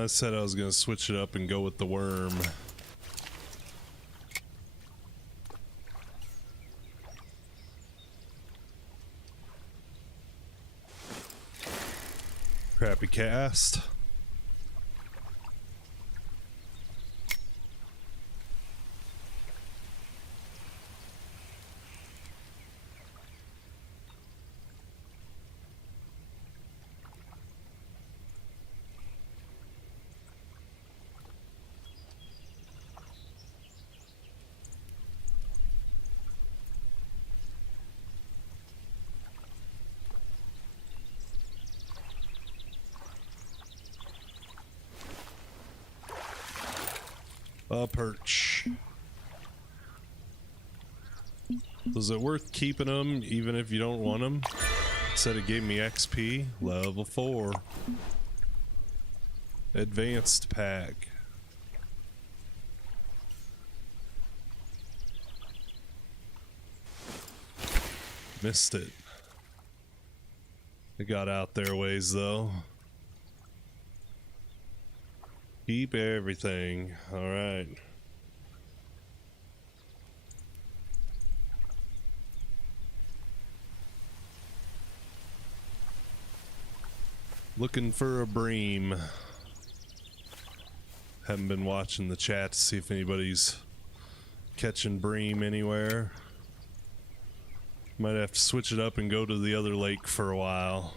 I said I was gonna switch it up and go with the worm. Crappy cast. A perch. Was it worth keeping them even if you don't want them? It said it gave me XP. Level 4. Advanced pack. Missed it. It got out there ways though. Keep everything. All right. Looking for a bream. Haven't been watching the chat to see if anybody's catching bream anywhere. Might have to switch it up and go to the other lake for a while.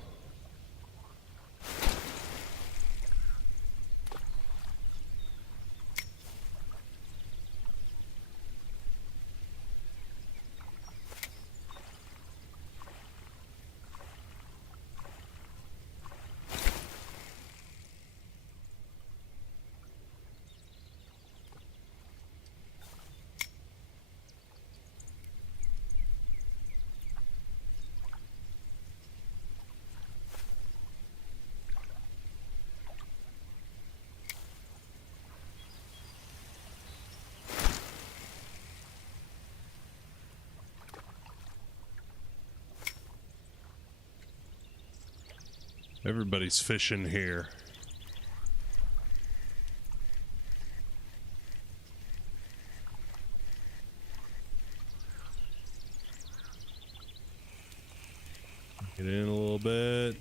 Everybody's fishing here. Get in a little bit.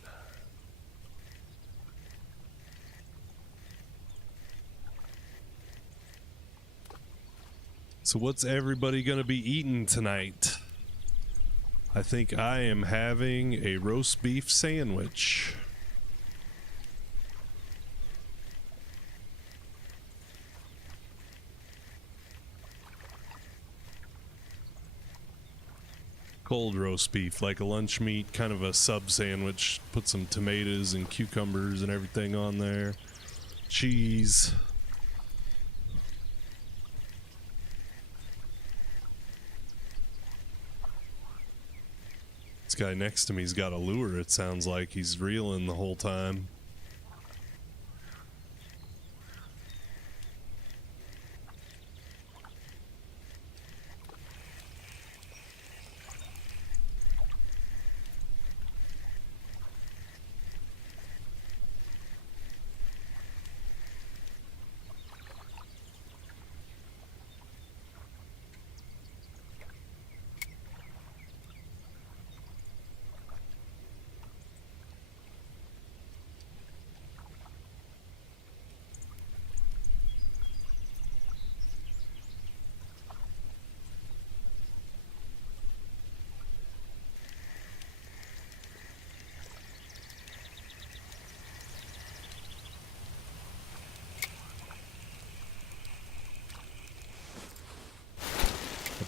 So what's everybody gonna be eating tonight? I think I am having a roast beef sandwich. Cold roast beef, like a lunch meat, kind of a sub sandwich. Put some tomatoes and cucumbers and everything on there. Cheese. This guy next to me's got a lure, it sounds like. He's reeling the whole time.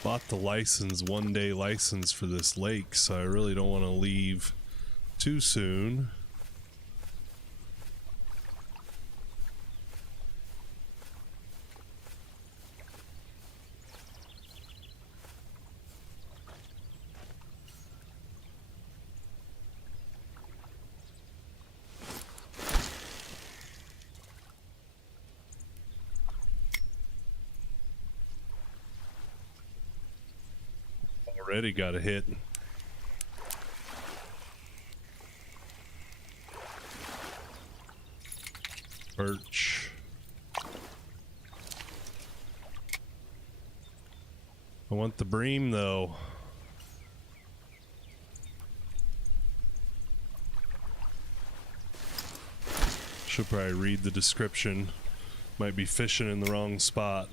Bought the license, 1-day license for this lake, so I really don't want to leave too soon. Already got a hit. Perch. I want the bream though. Should probably read the description. Might be fishing in the wrong spot.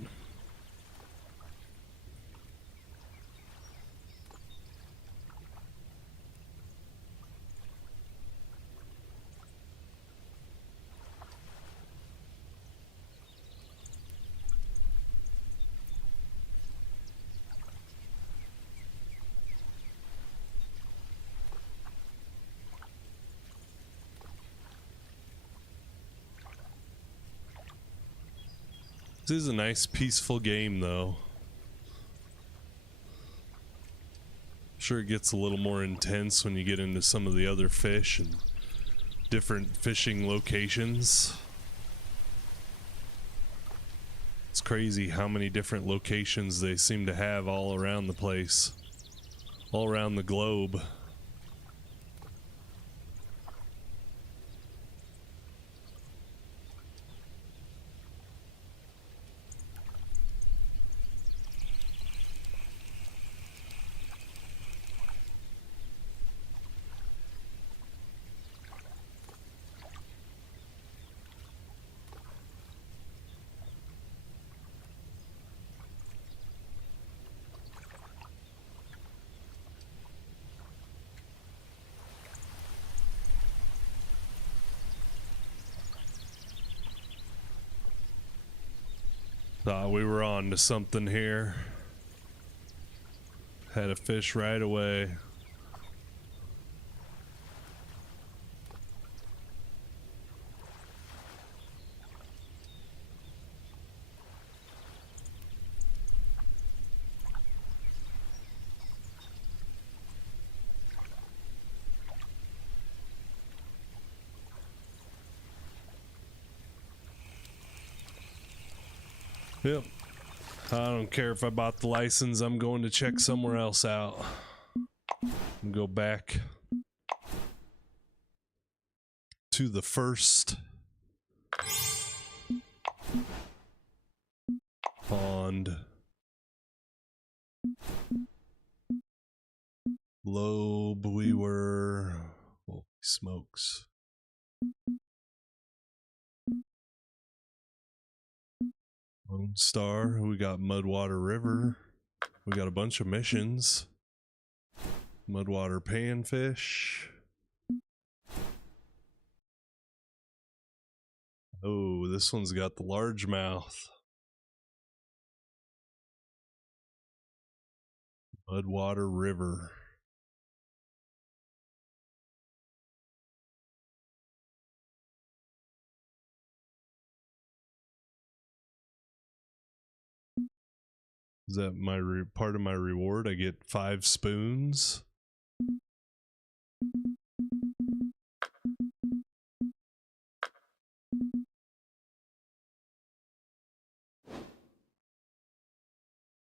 This is a nice peaceful game though. Sure, it gets a little more intense when you get into some of the other fish and different fishing locations. It's crazy how many different locations they seem to have all around the place, all around the globe. Thought we were on to something here. Had a fish right away. Yep. I don't care if I bought the license, I'm going to check somewhere else out. And go back to the first pond. Lobe, we were... Holy smokes. Lone Star, we got Mudwater River. We got a bunch of missions. Mudwater Panfish. Oh, this one's got the largemouth. Mudwater River. Is that my part of my reward? I get 5 spoons.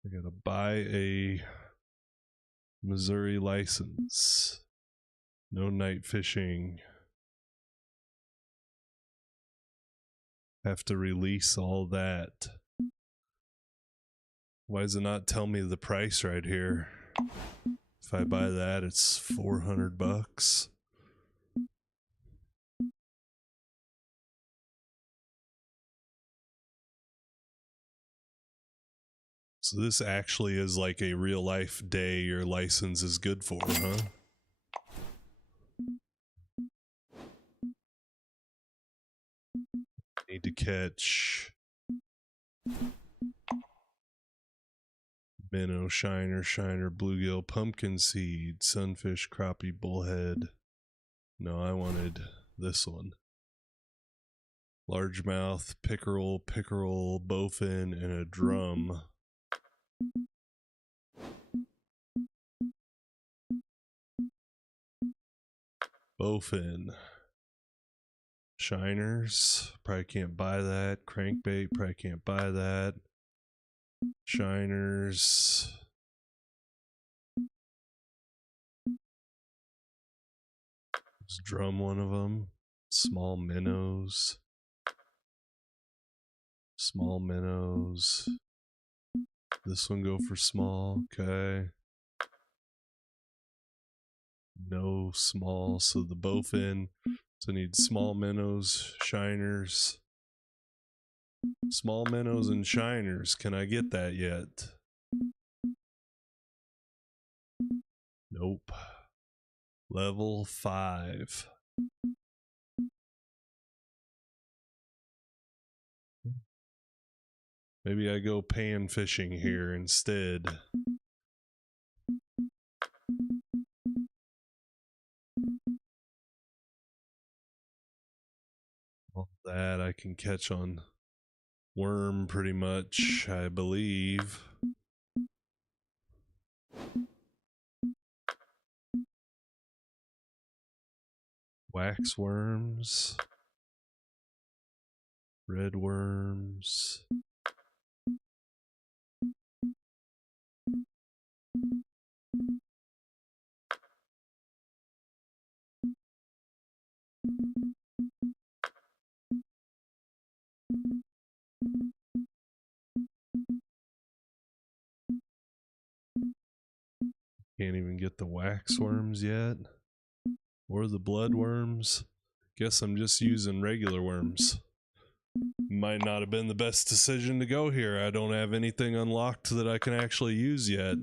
I gotta buy a Missouri license. No night fishing. Have to release all that. Why does it not tell me the price right here? If I buy that, it's $400. So this actually is like a real life day your license is good for, huh? Need to catch minnow, shiner, bluegill, pumpkin seed, sunfish, crappie, bullhead. No, I wanted this one. Largemouth, pickerel, bowfin, and a drum. Bowfin. Shiners, probably can't buy that. Crankbait, probably can't buy that. Shiners. Let's drum one of them. Small minnows. Small minnows. This one go for small. Okay. No small, so the bowfin. So I need small minnows, shiners. Small minnows and shiners. Can I get that yet? Nope. Level 5. Maybe I go pan fishing here instead. All that I can catch on worm pretty much, I believe. Wax worms. Red worms. Can't even get the wax worms yet. Or the blood worms. Guess I'm just using regular worms. Might not have been the best decision to go here. I don't have anything unlocked that I can actually use yet.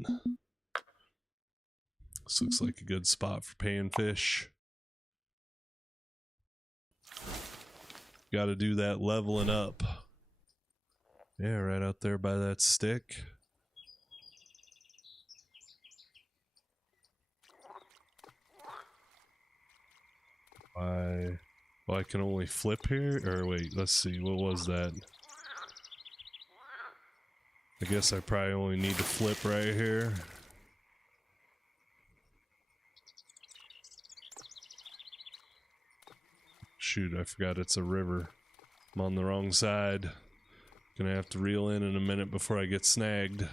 This looks like a good spot for panfish. Gotta do that leveling up. Yeah, right out there by that stick. Well, I can only flip here? Or wait, let's see, what was that? I guess I probably only need to flip right here. Shoot, I forgot it's a river. I'm on the wrong side. Gonna have to reel in a minute before I get snagged.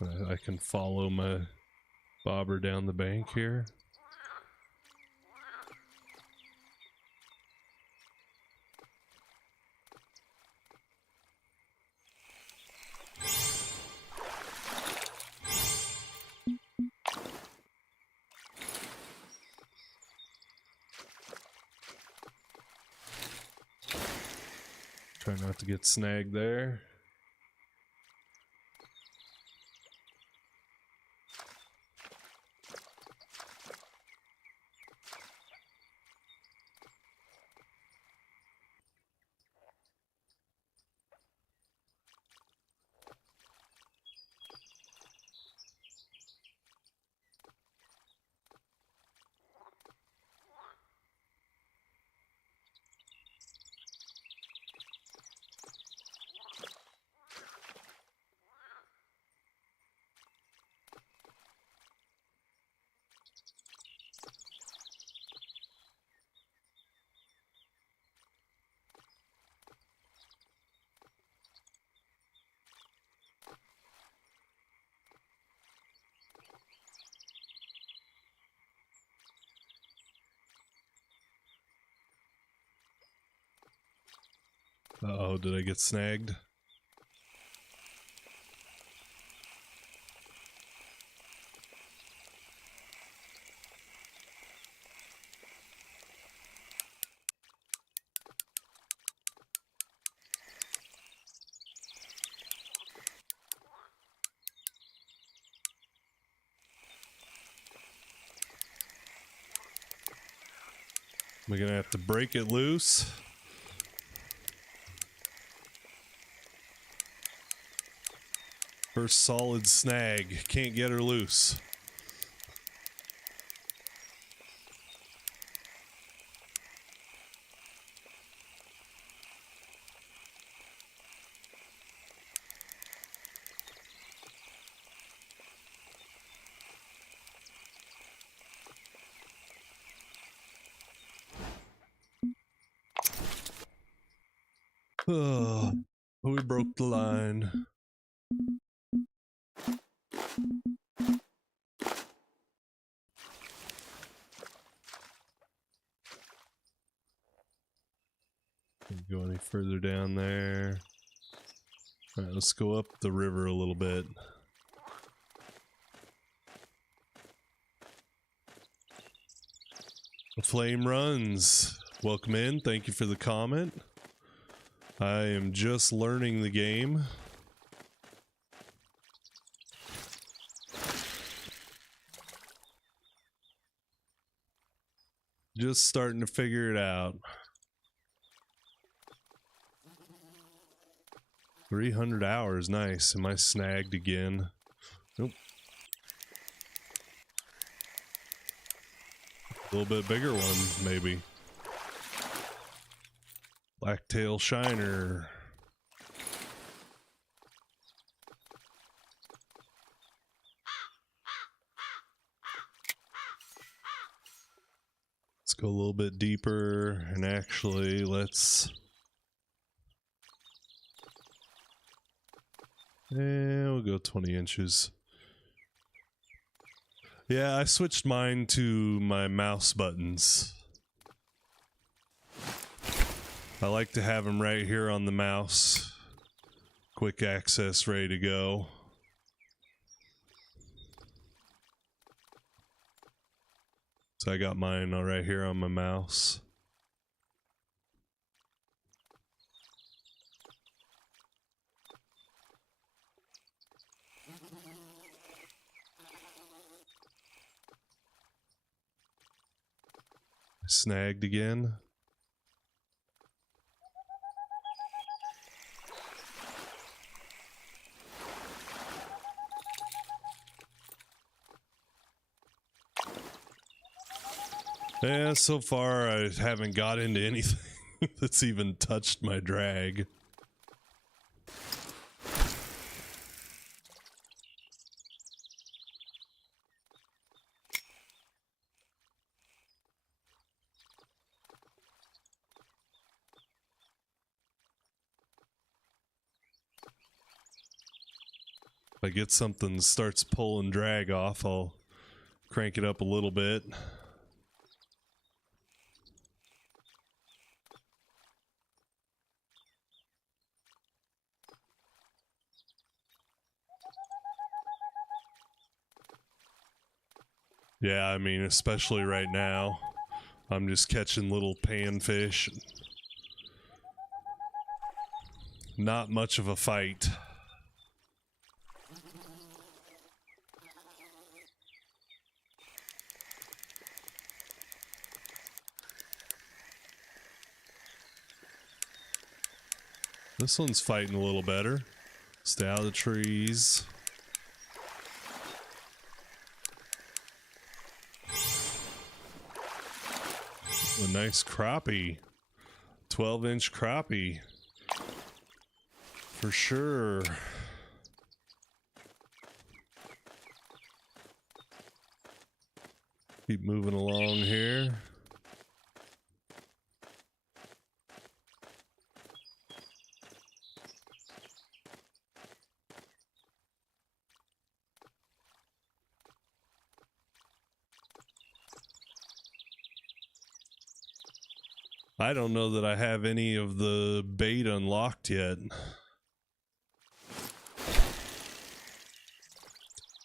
I can follow my bobber down the bank here. Try not to get snagged there. Uh-oh, did I get snagged? We're gonna have to break it loose. First solid snag. Can't get her loose. Oh, we broke the line. Can't go any further down there. All right, let's go up the river a little bit. The flame runs. Welcome in. Thank you for the comment. I am just learning the game. Just starting to figure it out. 300 hours, nice. Am I snagged again? Nope. A little bit bigger one, maybe. Blacktail Shiner. Let's go a little bit deeper and actually let's... Yeah, we'll go 20 inches. Yeah, I switched mine to my mouse buttons. I like to have them right here on the mouse. Quick access, ready to go. So I got mine right here on my mouse. Snagged again. Yeah, so far I haven't got into anything that's even touched my drag. If I get something that starts pulling drag off, I'll crank it up a little bit. Yeah, I mean, especially right now, I'm just catching little panfish. Not much of a fight. This one's fighting a little better. Stay out of the trees. A nice crappie. 12-inch crappie. For sure. Keep moving along here. I don't know that I have any of the bait unlocked yet.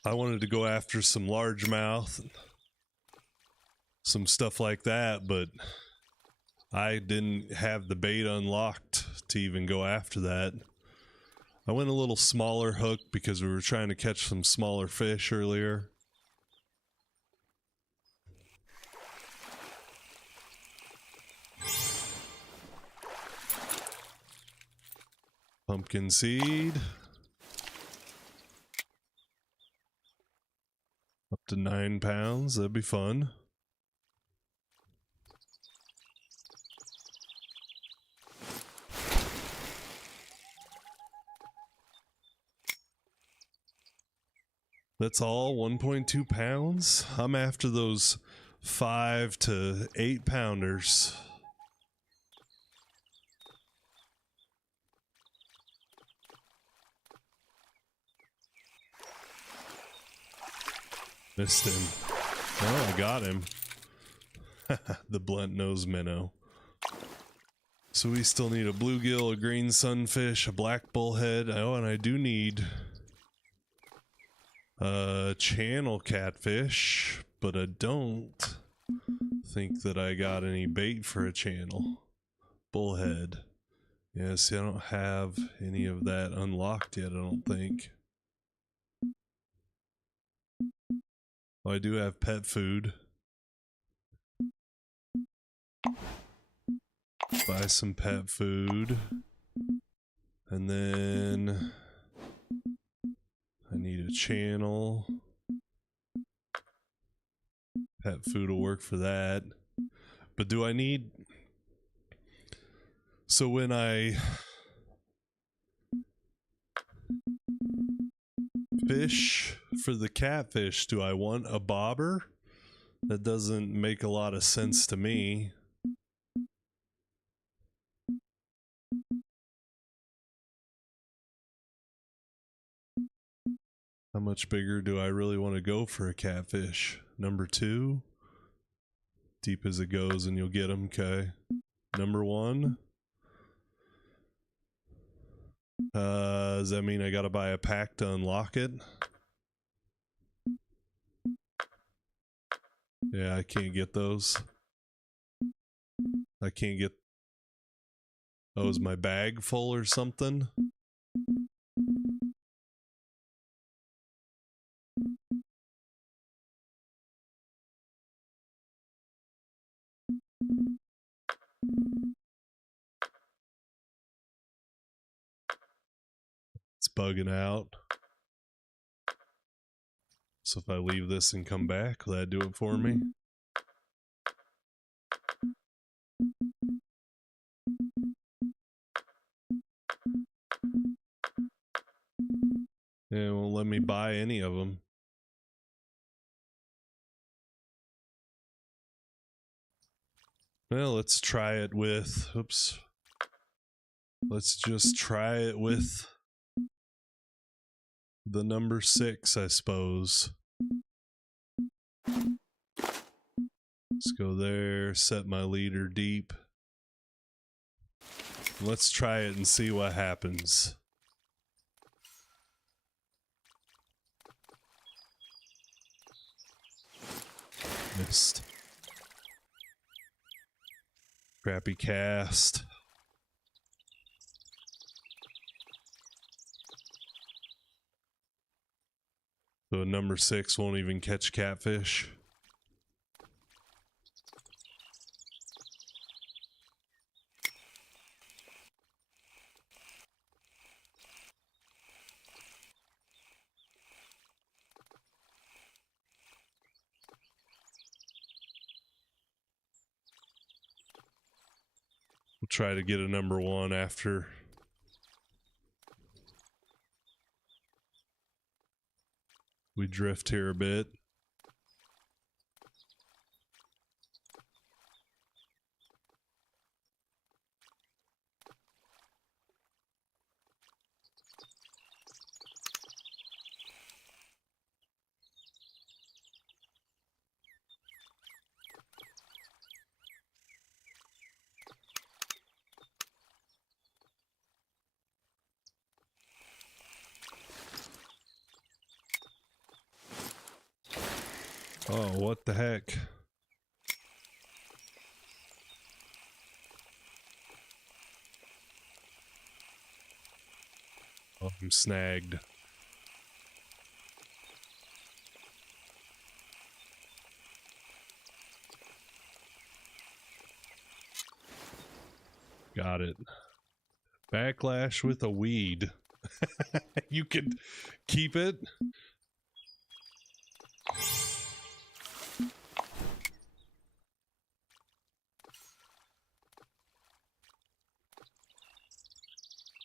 I wanted to go after some largemouth, some stuff like that, but I didn't have the bait unlocked to even go after that. I went a little smaller hook because we were trying to catch some smaller fish earlier. Pumpkin seed. Up to 9 pounds, that'd be fun. That's all, 1.2 pounds? I'm after those 5 to 8 pounders. Missed him. Oh, I got him. The blunt nose minnow. So we still need a bluegill, a green sunfish, a black bullhead. Oh, and I do need a channel catfish, but I don't think that I got any bait for a channel. Bullhead. Yeah, see, I don't have any of that unlocked yet, I don't think. Oh, I do have pet food. Buy some pet food. And then I need a channel. Pet food will work for that. But do I need... So when I fish for the catfish, do I want a bobber? That doesn't make a lot of sense to me. How much bigger do I really want to go for a catfish? Number 2? Deep as it goes and you'll get them, okay. Number 1? Does that mean I gotta buy a pack to unlock it? Yeah, I can't get those. I can't get... Oh, is my bag full or something? It's bugging out. So if I leave this and come back, will that do it for me? Yeah, it won't let me buy any of them. Well, let's try it with... Oops. Let's just try it with the number 6, I suppose. Let's go there, set my leader deep. Let's try it and see what happens. Missed. Crappy cast. So number 6 won't even catch catfish. We'll try to get a number 1 after. We drift here a bit. Oh, what the heck? Oh, I'm snagged. Got it. Backlash with a weed. You could keep it.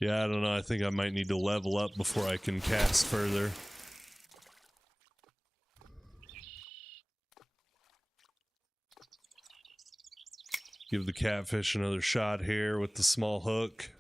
Yeah, I don't know. I think I might need to level up before I can cast further. Give the catfish another shot here with the small hook.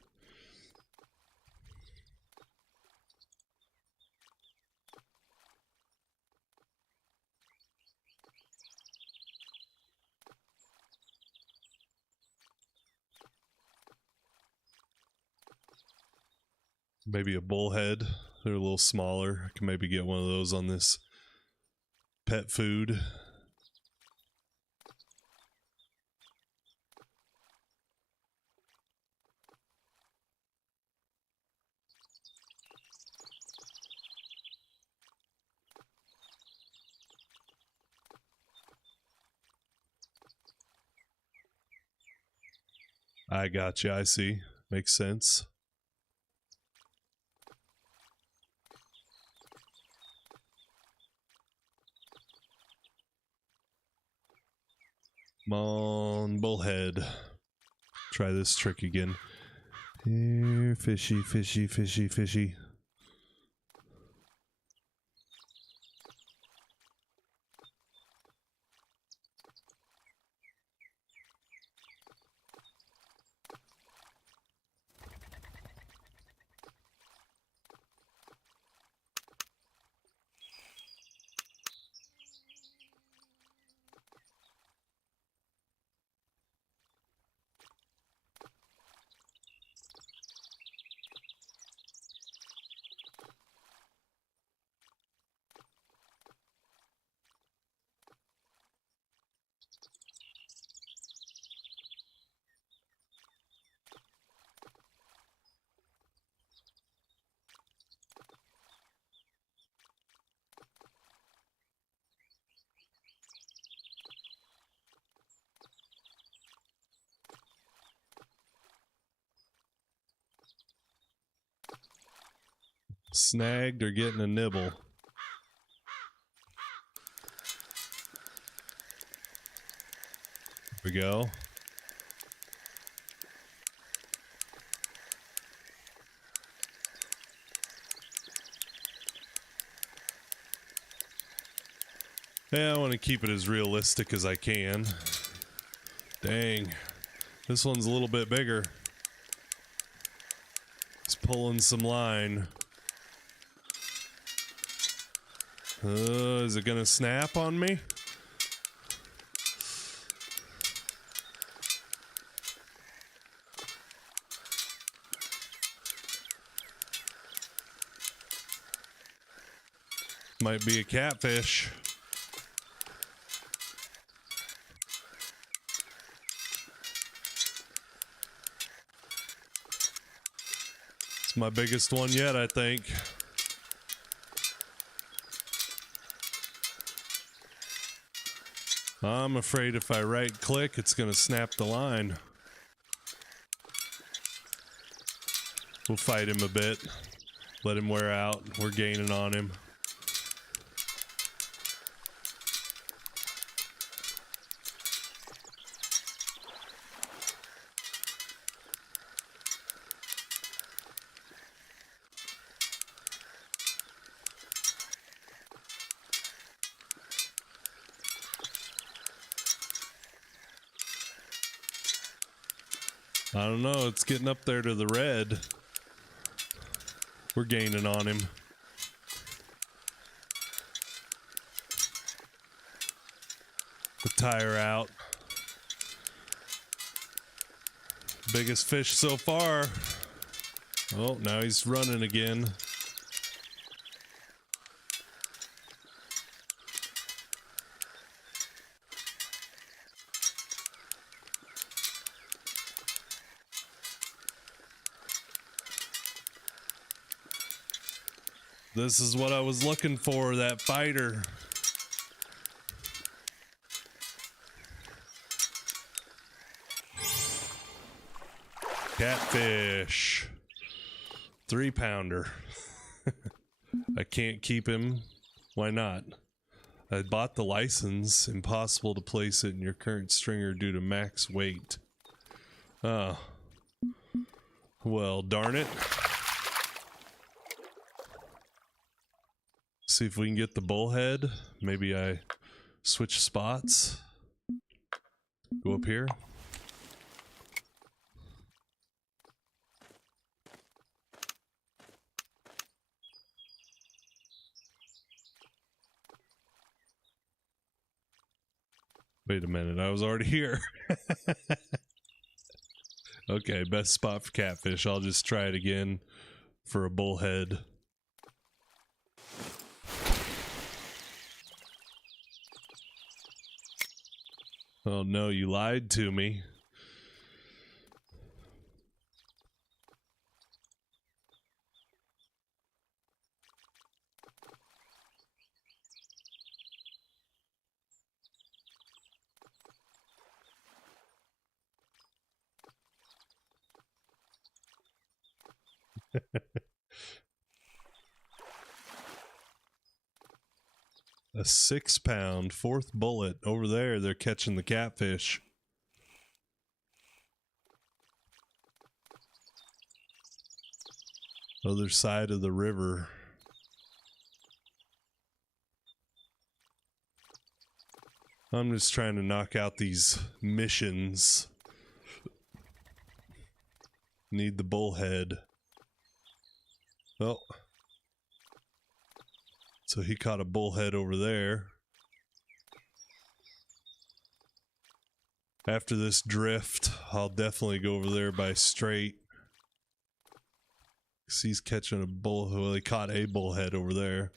Maybe a bullhead. They're a little smaller. I can maybe get one of those on this pet food. I gotcha, I see. Makes sense. Come on, bullhead. Try this trick again. Here, fishy, fishy, fishy, fishy. Snagged or getting a nibble. Here we go. Yeah, I want to keep it as realistic as I can. Dang. This one's a little bit bigger. It's pulling some line. Is it gonna snap on me? Might be a catfish. It's my biggest one yet, I think. I'm afraid if I right click, it's gonna snap the line. We'll fight him a bit. Let him wear out. We're gaining on him. I don't know, it's getting up there to the red. We're gaining on him. The tire out. Biggest fish so far. Oh, now he's running again. This is what I was looking for, that fighter. Catfish. 3-pounder. I can't keep him. Why not? I bought the license. Impossible to place it in your current stringer due to max weight. Oh. Well, darn it. See if we can get the bullhead. Maybe I switch spots. Go up here. Wait a minute, I was already here. Okay, best spot for catfish. I'll just try it again for a bullhead. Oh no, you lied to me. A 6-pound, 4th bullet. Over there, they're catching the catfish. Other side of the river. I'm just trying to knock out these missions. Need the bullhead. Oh. So he caught a bullhead over there. After this drift, I'll definitely go over there by straight. 'Cause he's catching a bull. Well, he caught a bullhead over there.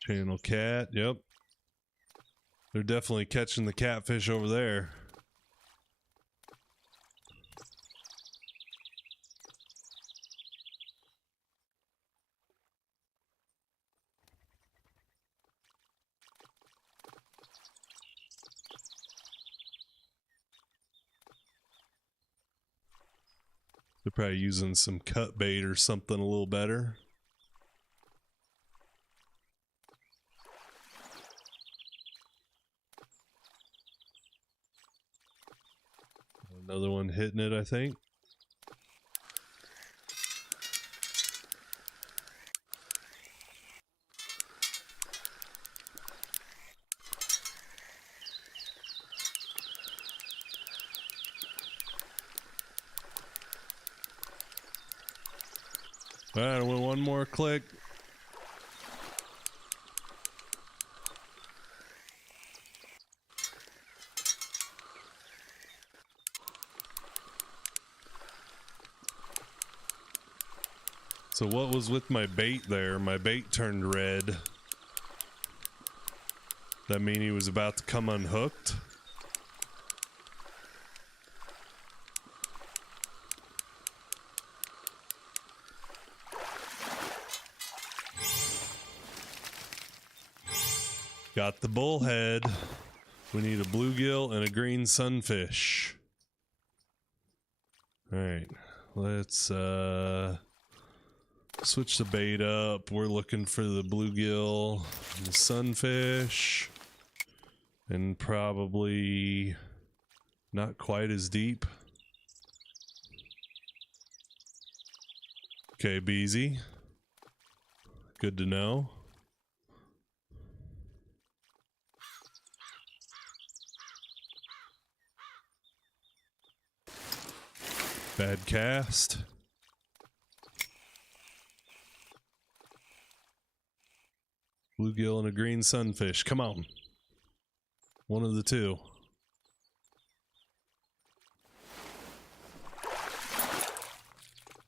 Channel cat, yep. They're definitely catching the catfish over there. They're probably using some cut bait or something a little better. Another one hitting it, I think. All right, I went one more click. So what was with my bait there? My bait turned red. That mean he was about to come unhooked? Got the bullhead. We need a bluegill and a green sunfish. Alright, let's switch the bait up. We're looking for the bluegill, the sunfish, and probably not quite as deep. Okay, Beezy. Good to know. Bad cast. Bluegill and a green sunfish. Come on. One of the two.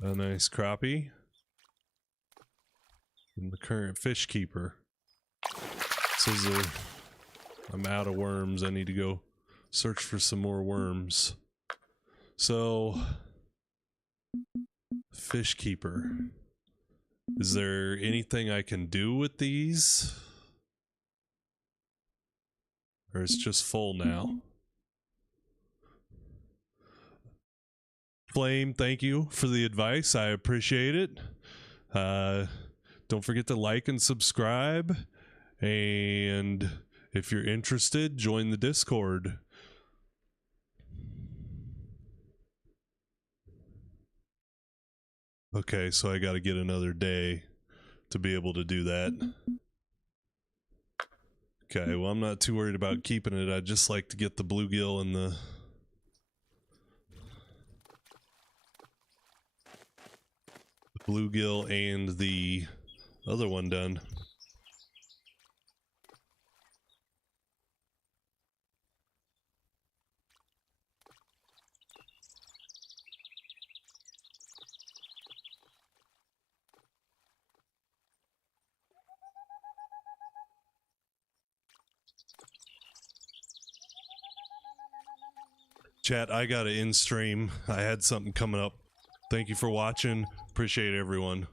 A nice crappie. And the current fish keeper. Says I'm out of worms. I need to go search for some more worms. So, fish keeper. Is there anything I can do with these? Or it's just full now? Flame, thank you for the advice. I appreciate it. Don't forget to like and subscribe. And if you're interested, join the Discord. Okay, so I got to get another day to be able to do that. Okay, well, I'm not too worried about keeping it. I'd just like to get the bluegill and the... bluegill and the other one done. Chat, I got to in stream. I had something coming up. Thank you for watching. Appreciate everyone.